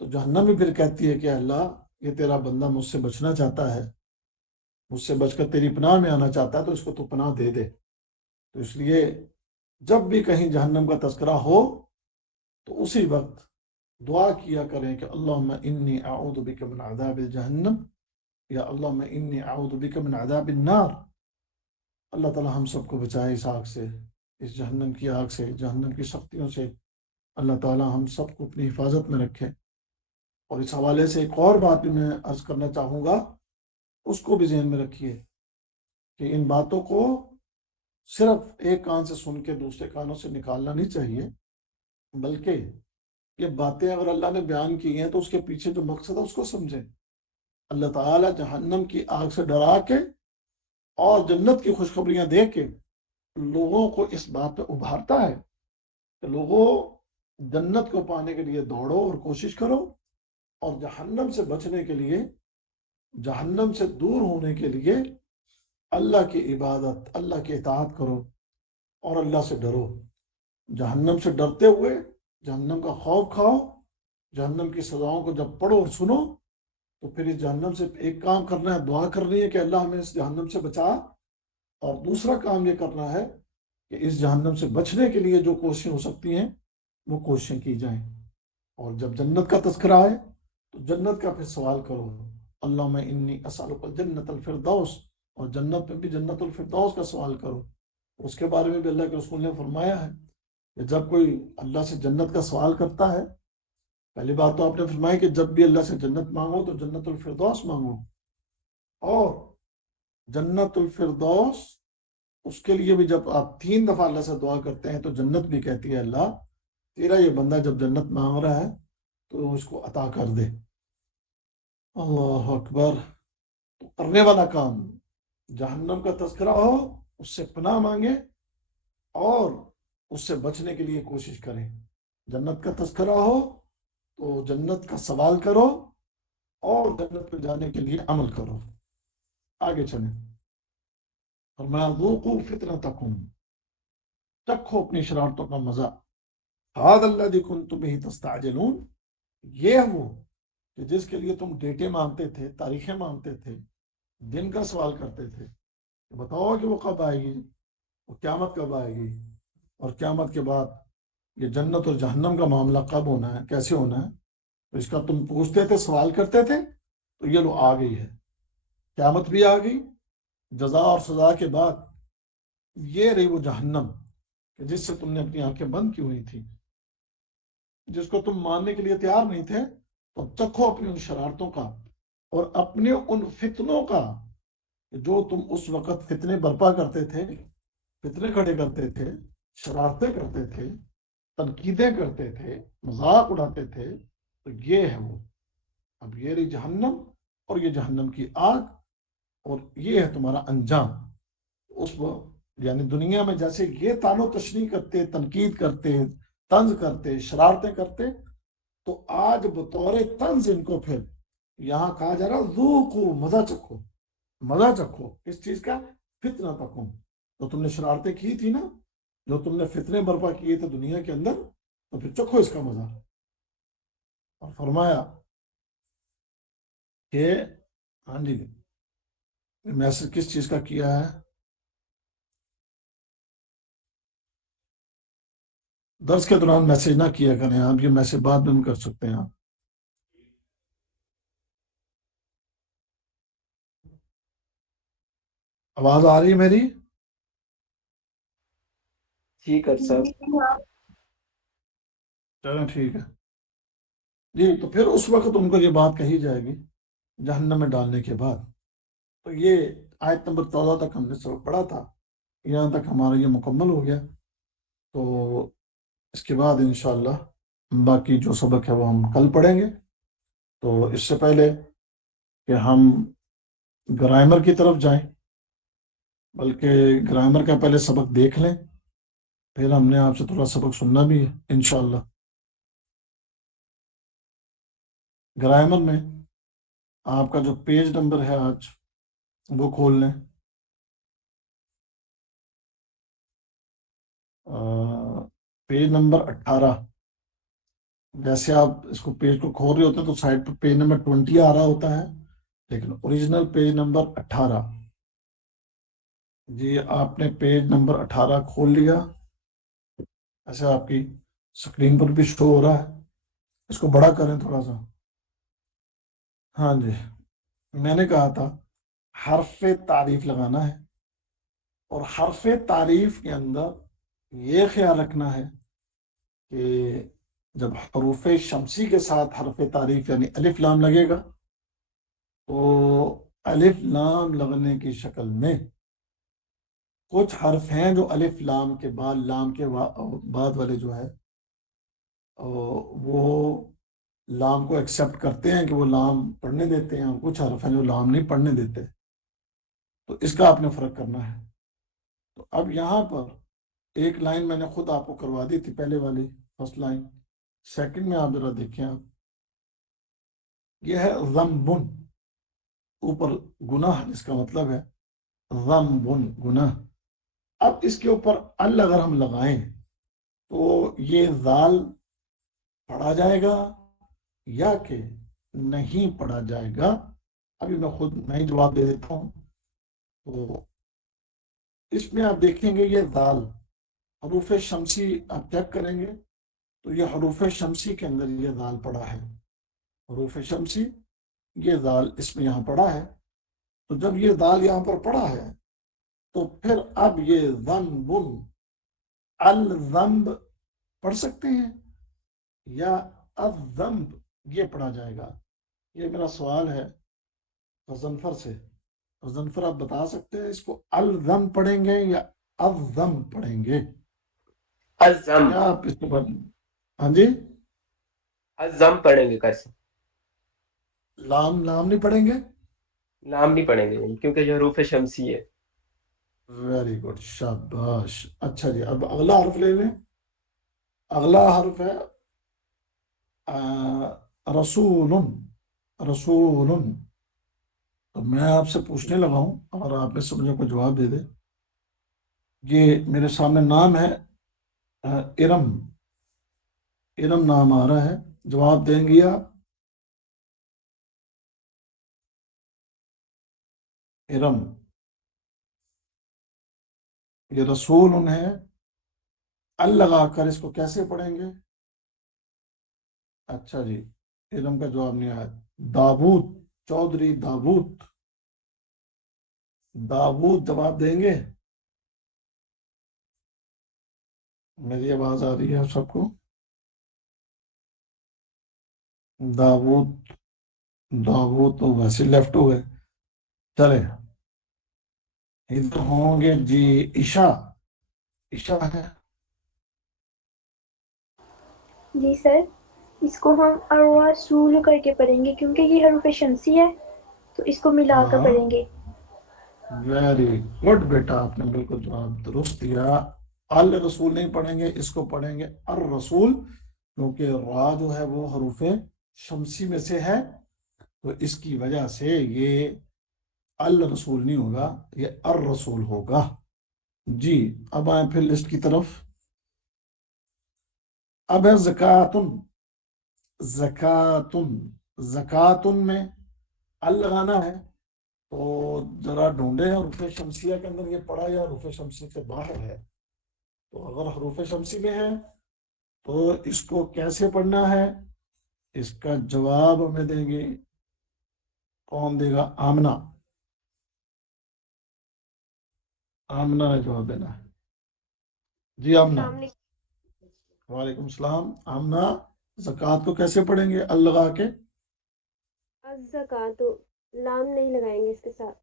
تو جہنم بھی پھر کہتی ہے کہ اللہ یہ تیرا بندہ مجھ سے بچنا چاہتا ہے، مجھ سے بچ کر تیری پناہ میں آنا چاہتا ہے، تو اس کو تو پناہ دے دے۔ تو اس لیے جب بھی کہیں جہنم کا تذکرہ ہو تو اسی وقت دعا کیا کریں کہ اللہم انی اعوذ بک من عذاب الجہنم، یا اللہم انی اعوذ بک من عذاب النار۔ اللہ تعالی ہم سب کو بچائے اس آگ سے، اس جہنم کی آگ سے، جہنم کی سختیوں سے۔ اللہ تعالی ہم سب کو اپنی حفاظت میں رکھے۔ اور اس حوالے سے ایک اور بات بھی میں عرض کرنا چاہوں گا، اس کو بھی ذہن میں رکھیے کہ ان باتوں کو صرف ایک کان سے سن کے دوسرے کانوں سے نکالنا نہیں چاہیے، بلکہ یہ باتیں اگر اللہ نے بیان کی ہیں تو اس کے پیچھے جو مقصد ہے اس کو سمجھیں۔ اللہ تعالیٰ جہنم کی آگ سے ڈرا کے اور جنت کی خوشخبریاں دے کے لوگوں کو اس بات پہ ابھارتا ہے کہ لوگوں جنت کو پانے کے لیے دوڑو اور کوشش کرو، اور جہنم سے بچنے کے لیے، جہنم سے دور ہونے کے لیے اللہ کی عبادت، اللہ کی اطاعت کرو اور اللہ سے ڈرو۔ جہنم سے ڈرتے ہوئے جہنم کا خوف کھاؤ، جہنم کی سزاؤں کو جب پڑھو اور سنو تو پھر اس جہنم سے ایک کام کرنا ہے، دعا کرنی ہے کہ اللہ ہمیں اس جہنم سے بچا، اور دوسرا کام یہ کرنا ہے کہ اس جہنم سے بچنے کے لیے جو کوششیں ہو سکتی ہیں وہ کوششیں کی جائیں۔ اور جب جنت کا تذکرہ آئے تو جنت کا پھر سوال کرو، اللہم انی اسألک الجنت الفردوس، اور جنت میں بھی جنت الفردوس کا سوال کرو۔ اس کے بارے میں بھی اللہ کے رسول نے فرمایا ہے کہ جب کوئی اللہ سے جنت کا سوال کرتا ہے، پہلی بات تو آپ نے فرمایا کہ جب بھی اللہ سے جنت مانگو تو جنت الفردوس مانگو، اور جنت الفردوس اس کے لیے بھی جب آپ 3 دفعہ اللہ سے دعا کرتے ہیں تو جنت بھی کہتی ہے اللہ تیرا یہ بندہ جب جنت مانگ رہا ہے تو اس کو عطا کر دے۔ اللہ اکبر۔ تو کرنے والا کام جہنم کا تذکرہ ہو، اس سے پناہ مانگے اور اس سے بچنے کے لیے کوشش کریں۔ جنت کا تذکرہ ہو تو جنت کا سوال کرو اور جنت میں جانے کے لیے عمل کرو۔ آگے چلیں، فرمایا ذوقوا فتنتکم، چکھو اپنی شرارتوں کا مزہ، ھذا الذی کنتم بہ تستعجلون، یہ وہ کہ جس کے لیے تم ڈیٹیں مانگتے تھے، تاریخیں مانگتے تھے، دن کا سوال کرتے تھے کہ بتاؤ کہ وہ کب آئے گی، وہ قیامت کب آئے گی، اور قیامت کے بعد یہ جنت اور جہنم کا معاملہ کب ہونا ہے، کیسے ہونا ہے، تو اس کا تم پوچھتے تھے، سوال کرتے تھے، تو یہ لو آ گئی ہے، قیامت بھی آ گئی، جزا اور سزا کے بعد یہ رہی وہ جہنم کہ جس سے تم نے اپنی آنکھیں بند کی ہوئی تھی، جس کو تم ماننے کے لیے تیار نہیں تھے، تو چکھو اپنی ان شرارتوں کا اور اپنے ان فتنوں کا جو تم اس وقت فتنے برپا کرتے تھے، فتنے کھڑے کرتے تھے، شرارتیں کرتے تھے، تنقیدیں کرتے تھے، مذاق اڑاتے تھے، تو یہ ہے وہ، اب یہ رہی جہنم اور یہ جہنم کی آگ، اور یہ ہے تمہارا انجام۔ اس یعنی دنیا میں جیسے یہ طعن و تشنیع کرتے، تنقید کرتے، طنز کرتے، شرارتیں کرتے، تو آج بطور طنز ان کو پھر یہاں کہا جا رہا ذوقوا، مزہ چکھو، مزہ چکھو اس چیز کا، فتنہ تکم، تو تم نے شرارتیں کی تھی نا، جو تم نے فتنے برپا کیے تھے دنیا کے اندر، تو پھر چکھو اس کا مزہ۔ اور فرمایا کہ ہاں جی، میسج کس چیز کا کیا ہے؟ درس کے دوران میسج نہ کیا کریں آپ، یہ میسج بعد میں کر سکتے ہیں آپ۔ آواز آ رہی ہے میری؟ ٹھیک ہے سر۔ چلیں ٹھیک ہے جی۔ تو پھر اس وقت ان کو یہ بات کہی جائے گی جہنم میں ڈالنے کے بعد۔ تو یہ آیت نمبر 14 تک ہم نے سبق پڑھا تھا، یہاں تک ہمارا یہ مکمل ہو گیا۔ تو اس کے بعد انشاءاللہ باقی جو سبق ہے وہ ہم کل پڑھیں گے۔ تو اس سے پہلے کہ ہم گرامر کی طرف جائیں، بلکہ گرامر کا پہلے سبق دیکھ لیں، پھر ہم نے آپ سے تھوڑا سبق سننا بھی ہے انشاءاللہ۔ گرامر میں آپ کا جو پیج نمبر ہے آج وہ کھول لیں، پیج نمبر 18۔ جیسے آپ اس کو پیج کو کھول رہے ہوتے ہیں تو سائڈ پر پیج نمبر 20 آ رہا ہوتا ہے، لیکن اوریجنل پیج نمبر 18۔ جی آپ نے پیج نمبر 18 کھول لیا، ایسے آپ کی سکرین پر بھی شو ہو رہا ہے، اس کو بڑا کریں تھوڑا سا۔ ہاں جی، میں نے کہا تھا حرف تعریف لگانا ہے، اور حرف تعریف کے اندر یہ خیال رکھنا ہے کہ جب حروف شمسی کے ساتھ حرف تعریف یعنی الف لام لگے گا، تو الف لام لگنے کی شکل میں کچھ حرف ہیں جو الف لام کے بعد، لام کے بعد والے جو ہے وہ لام کو ایکسیپٹ کرتے ہیں کہ وہ لام پڑھنے دیتے ہیں، اور کچھ حرف ہیں جو لام نہیں پڑھنے دیتے، تو اس کا آپ نے فرق کرنا ہے۔ تو اب یہاں پر ایک لائن میں نے خود آپ کو کروا دی تھی، پہلے والی فرسٹ لائن، سیکنڈ میں آپ ذرا دیکھیں، آپ یہ ہے ذنبن، اوپر گناہ جس کا مطلب ہے ذنبن گناہ۔ اب اس کے اوپر ال اگر ہم لگائیں تو یہ ذال پڑھا جائے گا یا کہ نہیں پڑھا جائے گا؟ ابھی میں خود نہیں جواب دے دیتا ہوں۔ تو اس میں آپ دیکھیں گے یہ ذال حروف شمسی آپ چیک کریں گے تو یہ حروف شمسی کے اندر یہ ذال پڑا ہے، حروف شمسی یہ ذال اس میں یہاں پڑا ہے۔ تو جب یہ ذال یہاں پر پڑا ہے تو پھر اب یہ ذنبن، الذنب پڑھ سکتے ہیں یا الذنب یہ پڑھا جائے گا؟ یہ میرا سوال ہے غضنفر سے۔ غضنفر آپ بتا سکتے ہیں اس کو الذنب پڑھیں گے یا الذنب پڑھیں گے؟ الزم، کیا آپ اس کو ہاں جی، الزم پڑھیں گے کیسے؟ لام لام نہیں پڑھیں گے؟ نام نہیں پڑھیں گے کیونکہ یہ حروف شمسی ہے۔ ویری گڈ، شاباش۔ اچھا جی، اب اگلا حرف لے لیں۔ اگلا حرف ہے رسول، رسول۔ تو میں آپ سے پوچھنے لگا ہوں اور آپ اس سے مجھے کوئی جواب دے دے۔ یہ میرے سامنے نام ہے ارم، ارم نام آ رہا ہے، جواب دیں گے آپ؟ ارم، یہ رسول ہے، ال لگا کر اس کو کیسے پڑھیں گے؟ اچھا جی، ارم کا جواب نہیں آیا۔ داوود، چودھری داوود، داوود جواب دیں گے؟ میری آواز آ رہی ہے آپ سب کو؟ داوود، داوود تو ویسے لیفٹ ہو گئے، چلے ادھر ہوں گے جی۔ عشا، عشا ہے؟ جی سر، اس کو ہم الرسول کر کے پڑھیں گے کیونکہ یہ حروف شمسی ہے تو اس کو ملا کر ہاں، پڑھیں گے۔ ویری گڈ بیٹا، آپ نے بالکل جواب درست دیا، الرسول نہیں پڑھیں گے، اس کو پڑھیں گے الرسول، کیونکہ را جو ہے وہ حروف شمسی میں سے ہے، تو اس کی وجہ سے یہ الرسول نہیں ہوگا، یہ الرسول ہوگا۔ جی اب آئیں پھر لسٹ کی طرف۔ اب ہے زکاتن، زکاتن، زکاتن میں ال لگانا ہے، تو ذرا ڈھونڈے حروف شمسیہ کے اندر یہ پڑھا یا حروف شمسی سے باہر ہے۔ تو اگر حروف شمسی میں ہے تو اس کو کیسے پڑھنا ہے، اس کا جواب ہمیں دیں گے، کون دے گا؟ آمنہ، آمنہ نے جواب دینا ہے۔ جی آمنہ۔ السلام علیکم۔ وعلیکم السلام۔ آمنہ زکوٰۃ کو کیسے پڑھیں گے ال لگا کے؟ الزکاتو، لام نہیں لگائیں گے اس کے ساتھ۔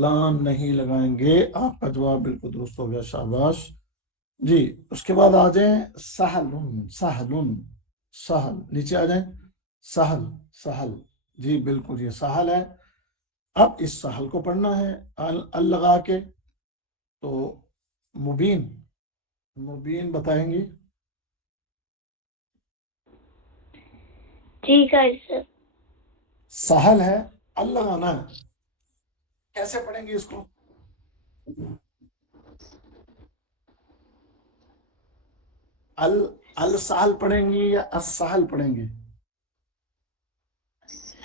لام نہیں لگائیں گے، آپ کا جواب بالکل درست ہو گیا، شاباش۔ جی اس کے بعد آ جائیں سہل، سہل، سہل، نیچے آ جائیں، سہل، سہل، جی بالکل یہ سہل ہے۔ اب اس سہل کو پڑھنا ہے ال لگا کے، تو مبین، مبین بتائیں گی؟ ٹھیک ہے سر۔ سہل ہے، ال لگانا ہے، کیسے پڑھیں گے اس کو؟ السہل پڑھیں گی یا السہل پڑھیں گی؟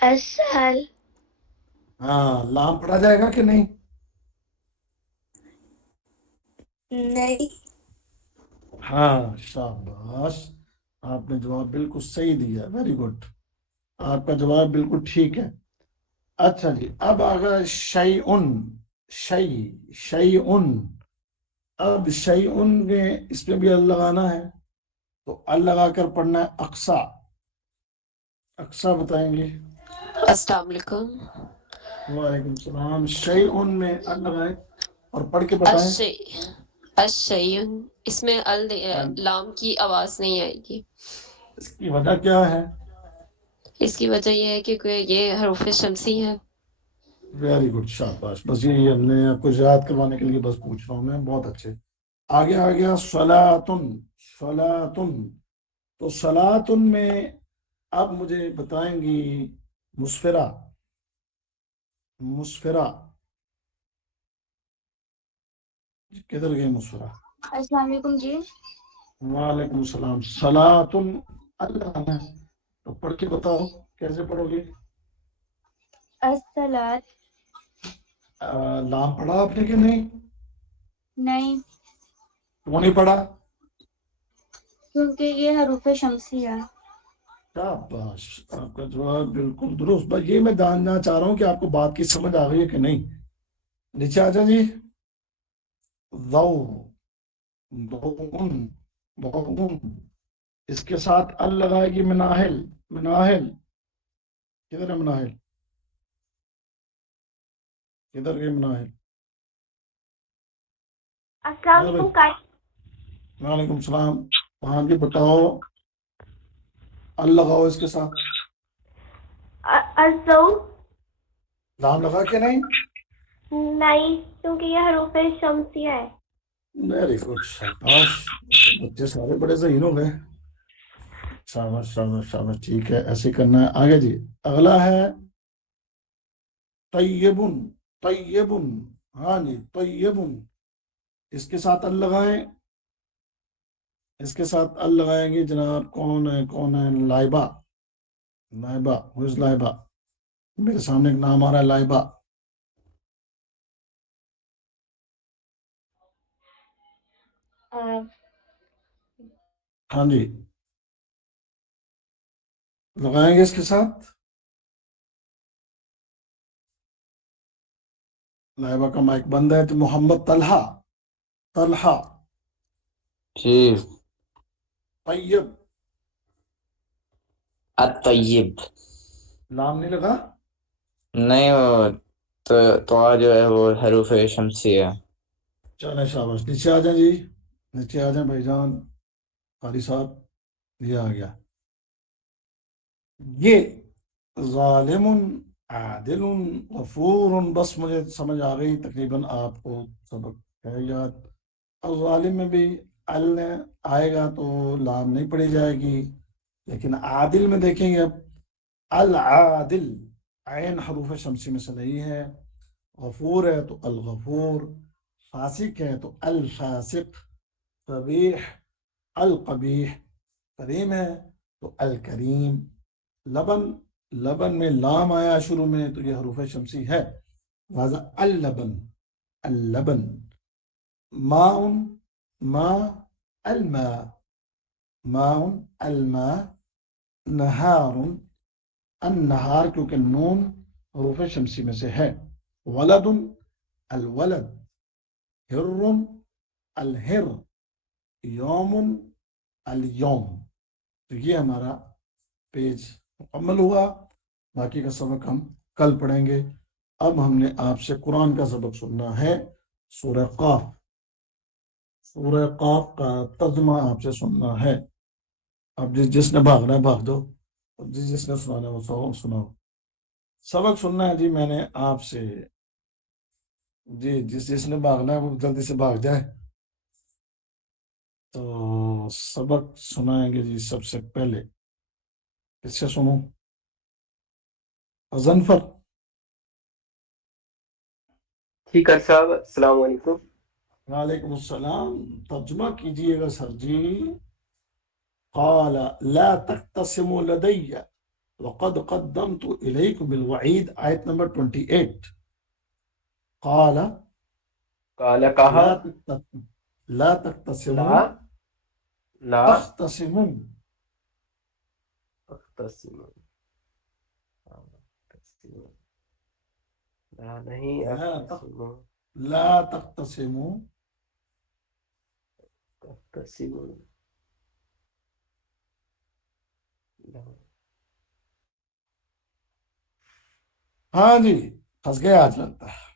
السہل۔ ہاں لام پڑھا جائے گا کہ نہیں؟ نہیں۔ ہاں شاباش، آپ نے جواب بالکل صحیح دیا، ویری گڈ، آپ کا جواب بالکل ٹھیک ہے۔ اچھا جی اب آگا شیئن، شیئن، اب شیئن میں اس پہ بھی ال لگانا ہے، تو ال لگا کر پڑھنا ہے اقصا، اقصا بتائیں گے؟ السلام علیکم۔ وعلیکم السلام۔ شیئن میں ال لگائیں اور پڑھ کے بتائیں۔ الشیء، اس میں لام کی آواز نہیں آئے گی۔ اس کی وجہ کیا ہے؟ اس کی وجہ یہ ہے کہ یہ حروف شمسی ہے۔ ویری گڈ، شاباش، بس یہی ہم نے آپ کو یاد کروانے کے لیے بس پوچھ رہا ہوں میں، بہت اچھے۔ آگے آ گیا صلاتن، صلاتن، تو صلاتن میں اب مجھے بتائیں گی مسفرہ، مسفرہ، کدھر گئے مسفرہ؟ السلام علیکم جی۔ وعلیکم السلام۔ صلاتن اللہ، تو پڑھ کے بتاؤ کیسے پڑھو گے؟ الصلاۃ۔ لام پڑھا آپ نے کہ نہیں؟ نہیں، وہ نہیں پڑھا؟ کیونکہ یہ حروف شمسی ہے۔ شاباش، آپ کا جواب بالکل درست، بس یہ میں جاننا چاہ رہا ہوں کہ آپ کو بات کی سمجھ آ گئی ہے کہ نہیں۔ نیچے آ جائیں جی، ضو، ضوءن، ضوءن، اس کے ساتھ ال لگائے گی مناہل، مناہل، کدھر ہے مناہل؟ کدھر گئے مناہل؟ السلام علیکم۔ وعلیکم السلام، ہاں جی بتاؤ، ال لگاؤ اس کے ساتھ، الضو۔ لام لگا کے نہیں؟ نہیں، کیونکہ یہ حروف شمسی ہے۔ ویری گڈ، شاباش، بچے سارے بڑے ذہین ہو گئے، شاباش شاباش شاباش، ٹھیک ہے ایسے ہی کرنا ہے۔ آگے جی اگلا ہے طیبن، طیبن، ہاں جی طیبن، اس کے ساتھ ال لگائیں، اس کے ساتھ ال لگائیں گے جناب، کون ہے؟ لائبہ، لائبہ، ہوز لائبہ، میرے سامنے ایک نام آ رہا ہے لائبہ، ہاں جی لگائیں گے اس کے ساتھ، لائبہ کا مائک بند ہے، تو محمد طلحہ، طلحہ، جی طیب، الطیب، لام نہیں لگا؟ نہیں وہ تو جو ہے وہ حروف شمسی ہے۔ چلیں شاباش، نیچے آ جائیں جی، نیچے آ جائیں بھائی جان، قاری صاحب، یہ آ گیا، یہ ظالم، عادل، غفور، بس مجھے سمجھ آ گئی تقریباً، آپ کو سبق ہے یاد، اور ظالم میں بھی ال آئے گا تو لام نہیں پڑی جائے گی، لیکن عادل میں دیکھیں گے اب العادل، عین حروف شمسی میں سے نہیں ہے، غفور ہے تو الغفور، فاسق ہے تو الفاسق، قبیح القبیح، کریم ہے تو الکریم، لبن، لبن میں لام آیا شروع میں تو یہ حروف شمسی ہے، لہذا اللبن، اللبن، ماء، ماء، الماء، ماء، الماء، نہار، النہار کیونکہ نون حروف شمسی میں سے ہے، ولد، الولد، ہر، الہر، یوم، اليوم۔ تو یہ ہمارا پیج مکمل ہوا، باقی کا سبق ہم کل پڑھیں گے۔ اب ہم نے آپ سے قرآن کا سبق سننا ہے، سورہ قاف، سورہ قاف کا ترجمہ آپ سے سننا ہے۔ اب جس نے بھاگنا ہے بھاگ دو، جس نے سنانا ہے وہ سناؤ۔ سبق سننا ہے جی میں نے آپ سے، جی جس نے بھاگنا ہے وہ جلدی سے بھاگ جائے۔ تو سبق سنائیں گے جی سب سے پہلے، کس سے سنوں؟ غنفر؟ ٹھیک ہے صاحب، السلام علیکم۔ وعلیکم السلام، ترجمہ کیجئے گا سر جی۔ قال لا تختصموا لدي وقد قدمت إليكم بالوعيد، آیت نمبر 28۔ قال کالا کہا، لا تختصموا، لا لا تختصموا، اختصموا، لا نہیں لا اختصموا، لا تختصموا، اختصموا، لا۔ ہاں جی پھنس گئے آج لگتا ہے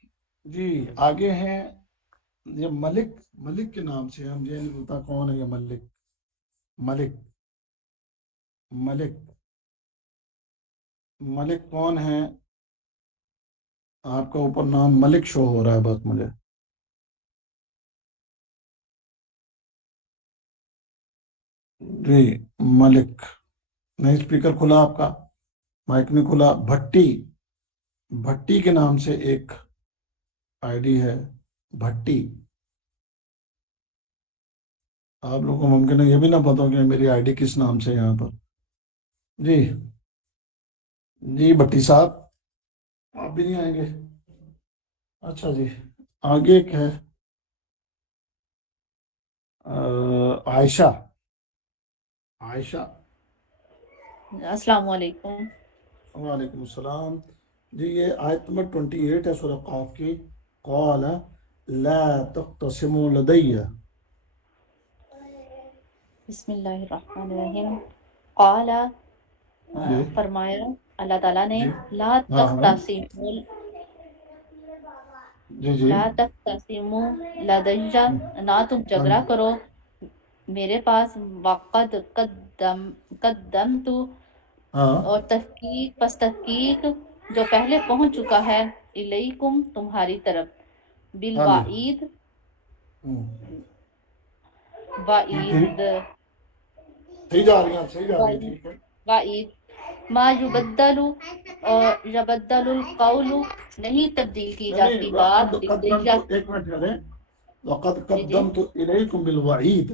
جی۔ آگے ہیں یہ ملک، ملک کے نام سے ہم یہ نہیں پتا کون ہے یہ ملک، ملک، ملک، ملک کون ہے؟ آپ کا اوپر نام ملک شو ہو رہا ہے بس مجھے۔ جی ملک، نہیں اسپیکر کھلا آپ کا، مائک نہیں کھلا۔ بھٹی، بھٹی کے نام سے ایک آئی ڈی ہے، بھٹی۔ آپ لوگوں کو ممکن ہے یہ بھی نہ پتا ہو کہ میری آئی ڈی کس نام سے ہے یہاں پر۔ جی جی بھٹی صاحب آپ بھی نہیں آئیں گے؟ اچھا جی آگے ایک ہے عائشہ، عائشہ۔ السلام علیکم۔ وعلیکم السلام جی۔ یہ آیت نمبر 28 ہے سورہ قاف کی۔ قال لا تختصموا لدي، بسم اللہ الرحمن الرحیم۔ قال جی فرمایا اللہ تعالیٰ نے، جی لا ہاں ہاں تختصموا، جی جی لا تختصموا لدیّ، نہ تم جھگڑا کرو میرے پاس، وقد قدمت، ہاں اور تحقیق، پس تحقیق جو پہلے پہنچ چکا ہے، الیکم تمہاری طرف، ہاں جی بالوعید، ٹھیک ٹھیک وعید، صحیح جا رہی ہیں آپ، صحیح جا رہی ہیں، وعید، ٹھیک ہے۔ وعید، ما یبدل، اور یبدل القول، نہیں تبدیل کی یعنی جاتی وقد بات، قدمت، ایک منٹ کریں، وقد جی جی قدمت الیکم بالوعید۔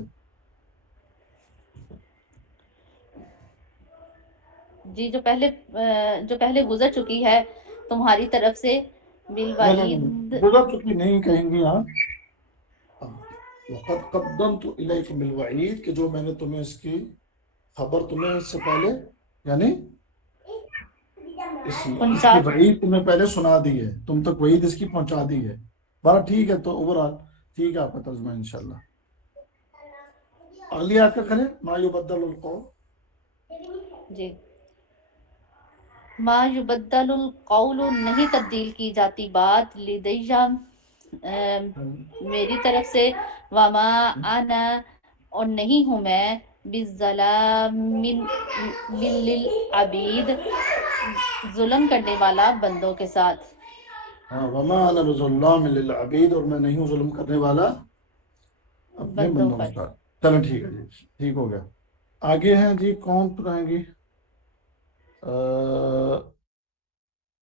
جی، جو پہلے گزر چکی ہے تمہاری طرف سے، نہیں نہیں نہیں، بالوعید، گزر چکی نہیں کہیں گی آپ، وقد قدمت الیکم بالوعید کہ جو میں نے تمہیں اس کی خبر تمہیں اس سے پہلے، یعنی اس پہنچا، کی وعید تمہیں پہلے سنا دی ہے، تم تک وعید اس کی پہنچا دی ہے۔ بارہ ٹھیک ہے، تو اوورال ٹھیک ہے آپ کا ترجمہ انشاءاللہ۔ اگلی آیت کا کریں، ما یبدل القول۔ جی، ما یبدل القول، نہیں تبدیل کی جاتی بات، لدیّ، میری طرف سے، وما انا، اور نہیں ہوں میں، بظلام للعبید، ظلم کرنے والا بندوں کے ساتھ، وما انا بظلام للعبید، اور میں نہیں ہوں ظلم کرنے والا اپنے بندوں بندوں کے پر۔ ساتھ۔ چلیں ٹھیک ہے جی، ٹھیک ہو گیا۔ آگے ہیں جی، کون پڑھائیں گی؟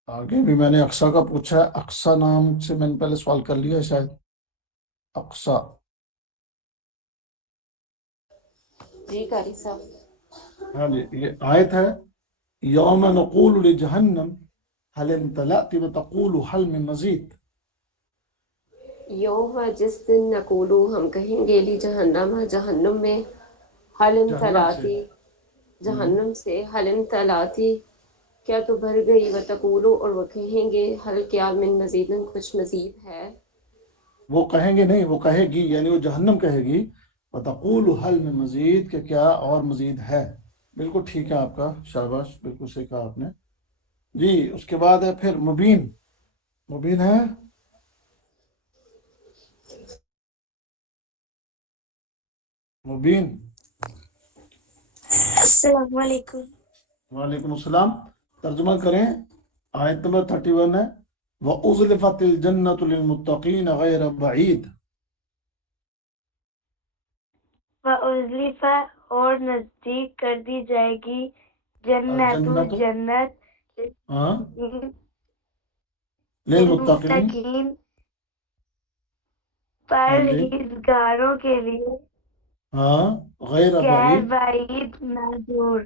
آگے بھی میں نے اقصا کا پوچھا ہے، اقصا نام سے میں نے پہلے سوال کر لیا ہے شاید، اقصا۔ جی قاری صاحب۔ ہاں جی، یہ آیت ہے، یوم نقول لجہنم هل امتلأت وتقول هل من مزید۔ یوم جس دن نقولو ہم کہیں گے لی جہنم جہنم میں، حلم جہنم سے تلاتی جہنم سے، حلم تلاتی کیا تو بھر گئی، و تقولو اور وہ کہیں گے حل کیا من مزید کچھ مزید ہے۔ وہ کہیں گے نہیں، وہ کہے گی، یعنی وہ جہنم کہے گی، وتقول هل من مزید، کہ کیا اور مزید ہے۔ بالکل ٹھیک ہے آپ کا، شاباش، بالکل صحیح کہا آپ نے جی۔ اس کے بعد ہے پھر مبین، مبین ہے، مبین۔ السلام علیکم۔ وعلیکم السلام۔ ترجمہ کریں، آیت نمبر 31 ہے، وَأُزْلِفَتِ الْجَنَّةُ لِلْمُتَّقِينَ غَيْرَ بَعِيدٍ۔ وَأُزْلِفَ اور نزدیک کر دی جائے گی، جنت الجنت، جنت ہاں، للمتقین، للمتقین ہاں جی، پرہیزگاروں کے لیے، ہاں، غیر غیر بعید، بعید نہ دور،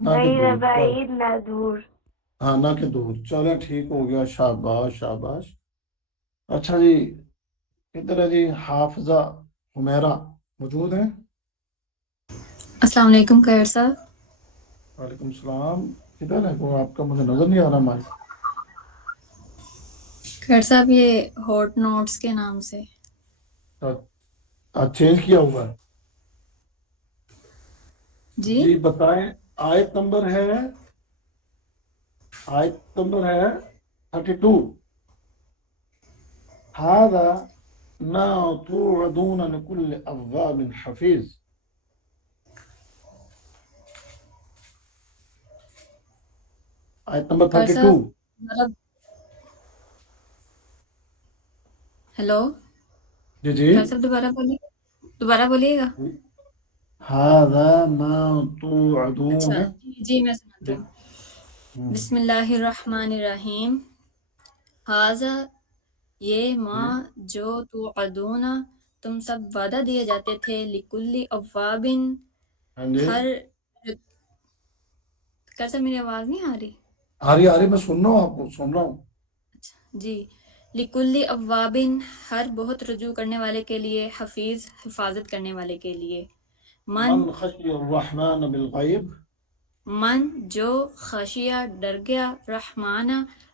نہ کہ غیر دور، بس، بعید نہ دور۔ ہاں، نہ کہ دور۔ چلیں ٹھیک ہو گیا، شاباش شاباش۔ اچھا جی، کدھر ہے جی حافظہ حمیرہ، موجود ہیں؟ السلام علیکم قیار صاحب۔ وعلیکم السلام، کدھر ہے وہ؟ آپ کا مجھے نظر نہیں آ رہا مائک۔ قیار صاحب یہ ہاٹ نوٹس کے نام سے۔ چینج کیا ہوا ہے جی جی، بتائیں۔ آیت نمبر ہے، آیت نمبر ہے 32، هذا ما توعدون لكل أواب حفیظ۔ آیت نمبر قیار 32۔ صاحب مطلب، ہیلو جی جی، قیار صاحب دوبارہ بولیے گا۔ هذا ما اچھا توعدون، جی میں سناتی ہوں۔ بسم اللہ الرحمن الرحیم۔ حاضہ یہ ماں جو توعدون تم سب وعدہ دیے جاتے تھے، لکلی اوابن ہاں جی، ہر، قیار صاحب میری آواز نہیں آ رہی؟ آ رہی، میں سن رہا ہوں، آپ کو سن رہا ہوں جی، لکلی اوابن ہر بہت رجوع کرنے والے کے لیے، حفیظ حفاظت کرنے والے کے لیے، من خشی الرحمن بالغیب، من جو خشیہ ڈر گیا،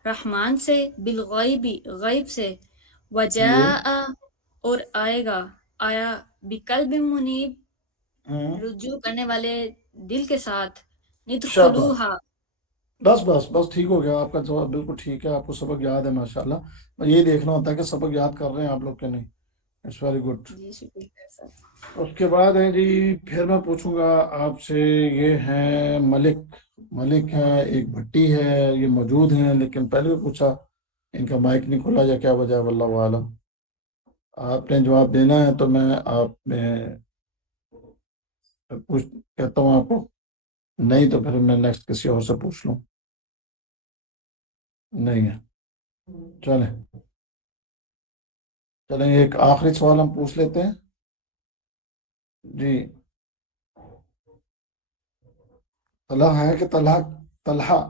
رحمان سے، بالغیبی غیب سے، وجاء اور آئے گا، آیا، بقلب منیب رجوع کرنے والے دل کے ساتھ، شاباش، ندخلوہا۔ بس بس بس، ٹھیک ہو گیا آپ کا جواب، بالکل ٹھیک ہے، آپ کو سبق یاد ہے ماشاءاللہ۔ یہ دیکھنا ہوتا ہے کہ سبق یاد کر رہے ہیں آپ لوگ کہ نہیں، اٹس ویری گڈ۔ جی شکریہ سر۔ اس کے بعد ہے جی، پھر میں پوچھوں گا آپ سے، یہ ہیں ملک، ملک ہے، ایک بھٹی ہے، یہ موجود ہیں لیکن پہلے بھی پوچھا ان کا مائک نہیں کھلا، یا کیا وجہ ہے، واللہ عالم۔ آپ نے جواب دینا ہے تو میں آپ میں پوچھ کہتا ہوں آپ کو، نہیں تو پھر میں نیکسٹ کسی اور سے پوچھ لوں، نہیں ہے۔ چلیں ایک آخری سوال ہم پوچھ لیتے ہیں جی۔ طلحہ ہے کہ طلحہ؟ طلحہ،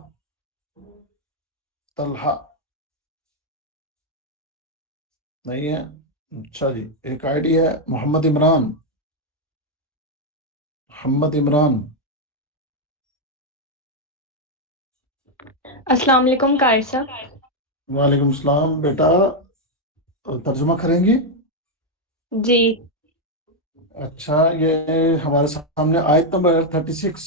طلحہ نہیں ہے۔ اچھا جی، ایک آئی ڈی ہے محمد عمران، محمد عمران۔ السلام علیکم قاری صاحب۔ وعلیکم السلام بیٹا، ترجمہ کریں گی؟ جی اچھا، یہ ہمارے سامنے آیت نمبر 36،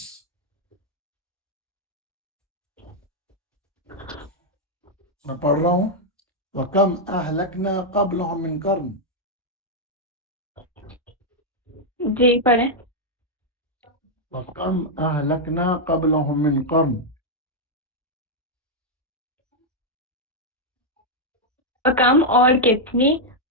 میں پڑھ رہا ہوں، وَكَمْ أَهْلَكْنَا قَبْلَهُمْ مِنْ قَرْنٍ۔ جی پڑھیں۔ وَكَمْ أَهْلَكْنَا قَبْلَهُمْ مِنْ قَرْنٍ۔ کم اور کتنی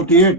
38।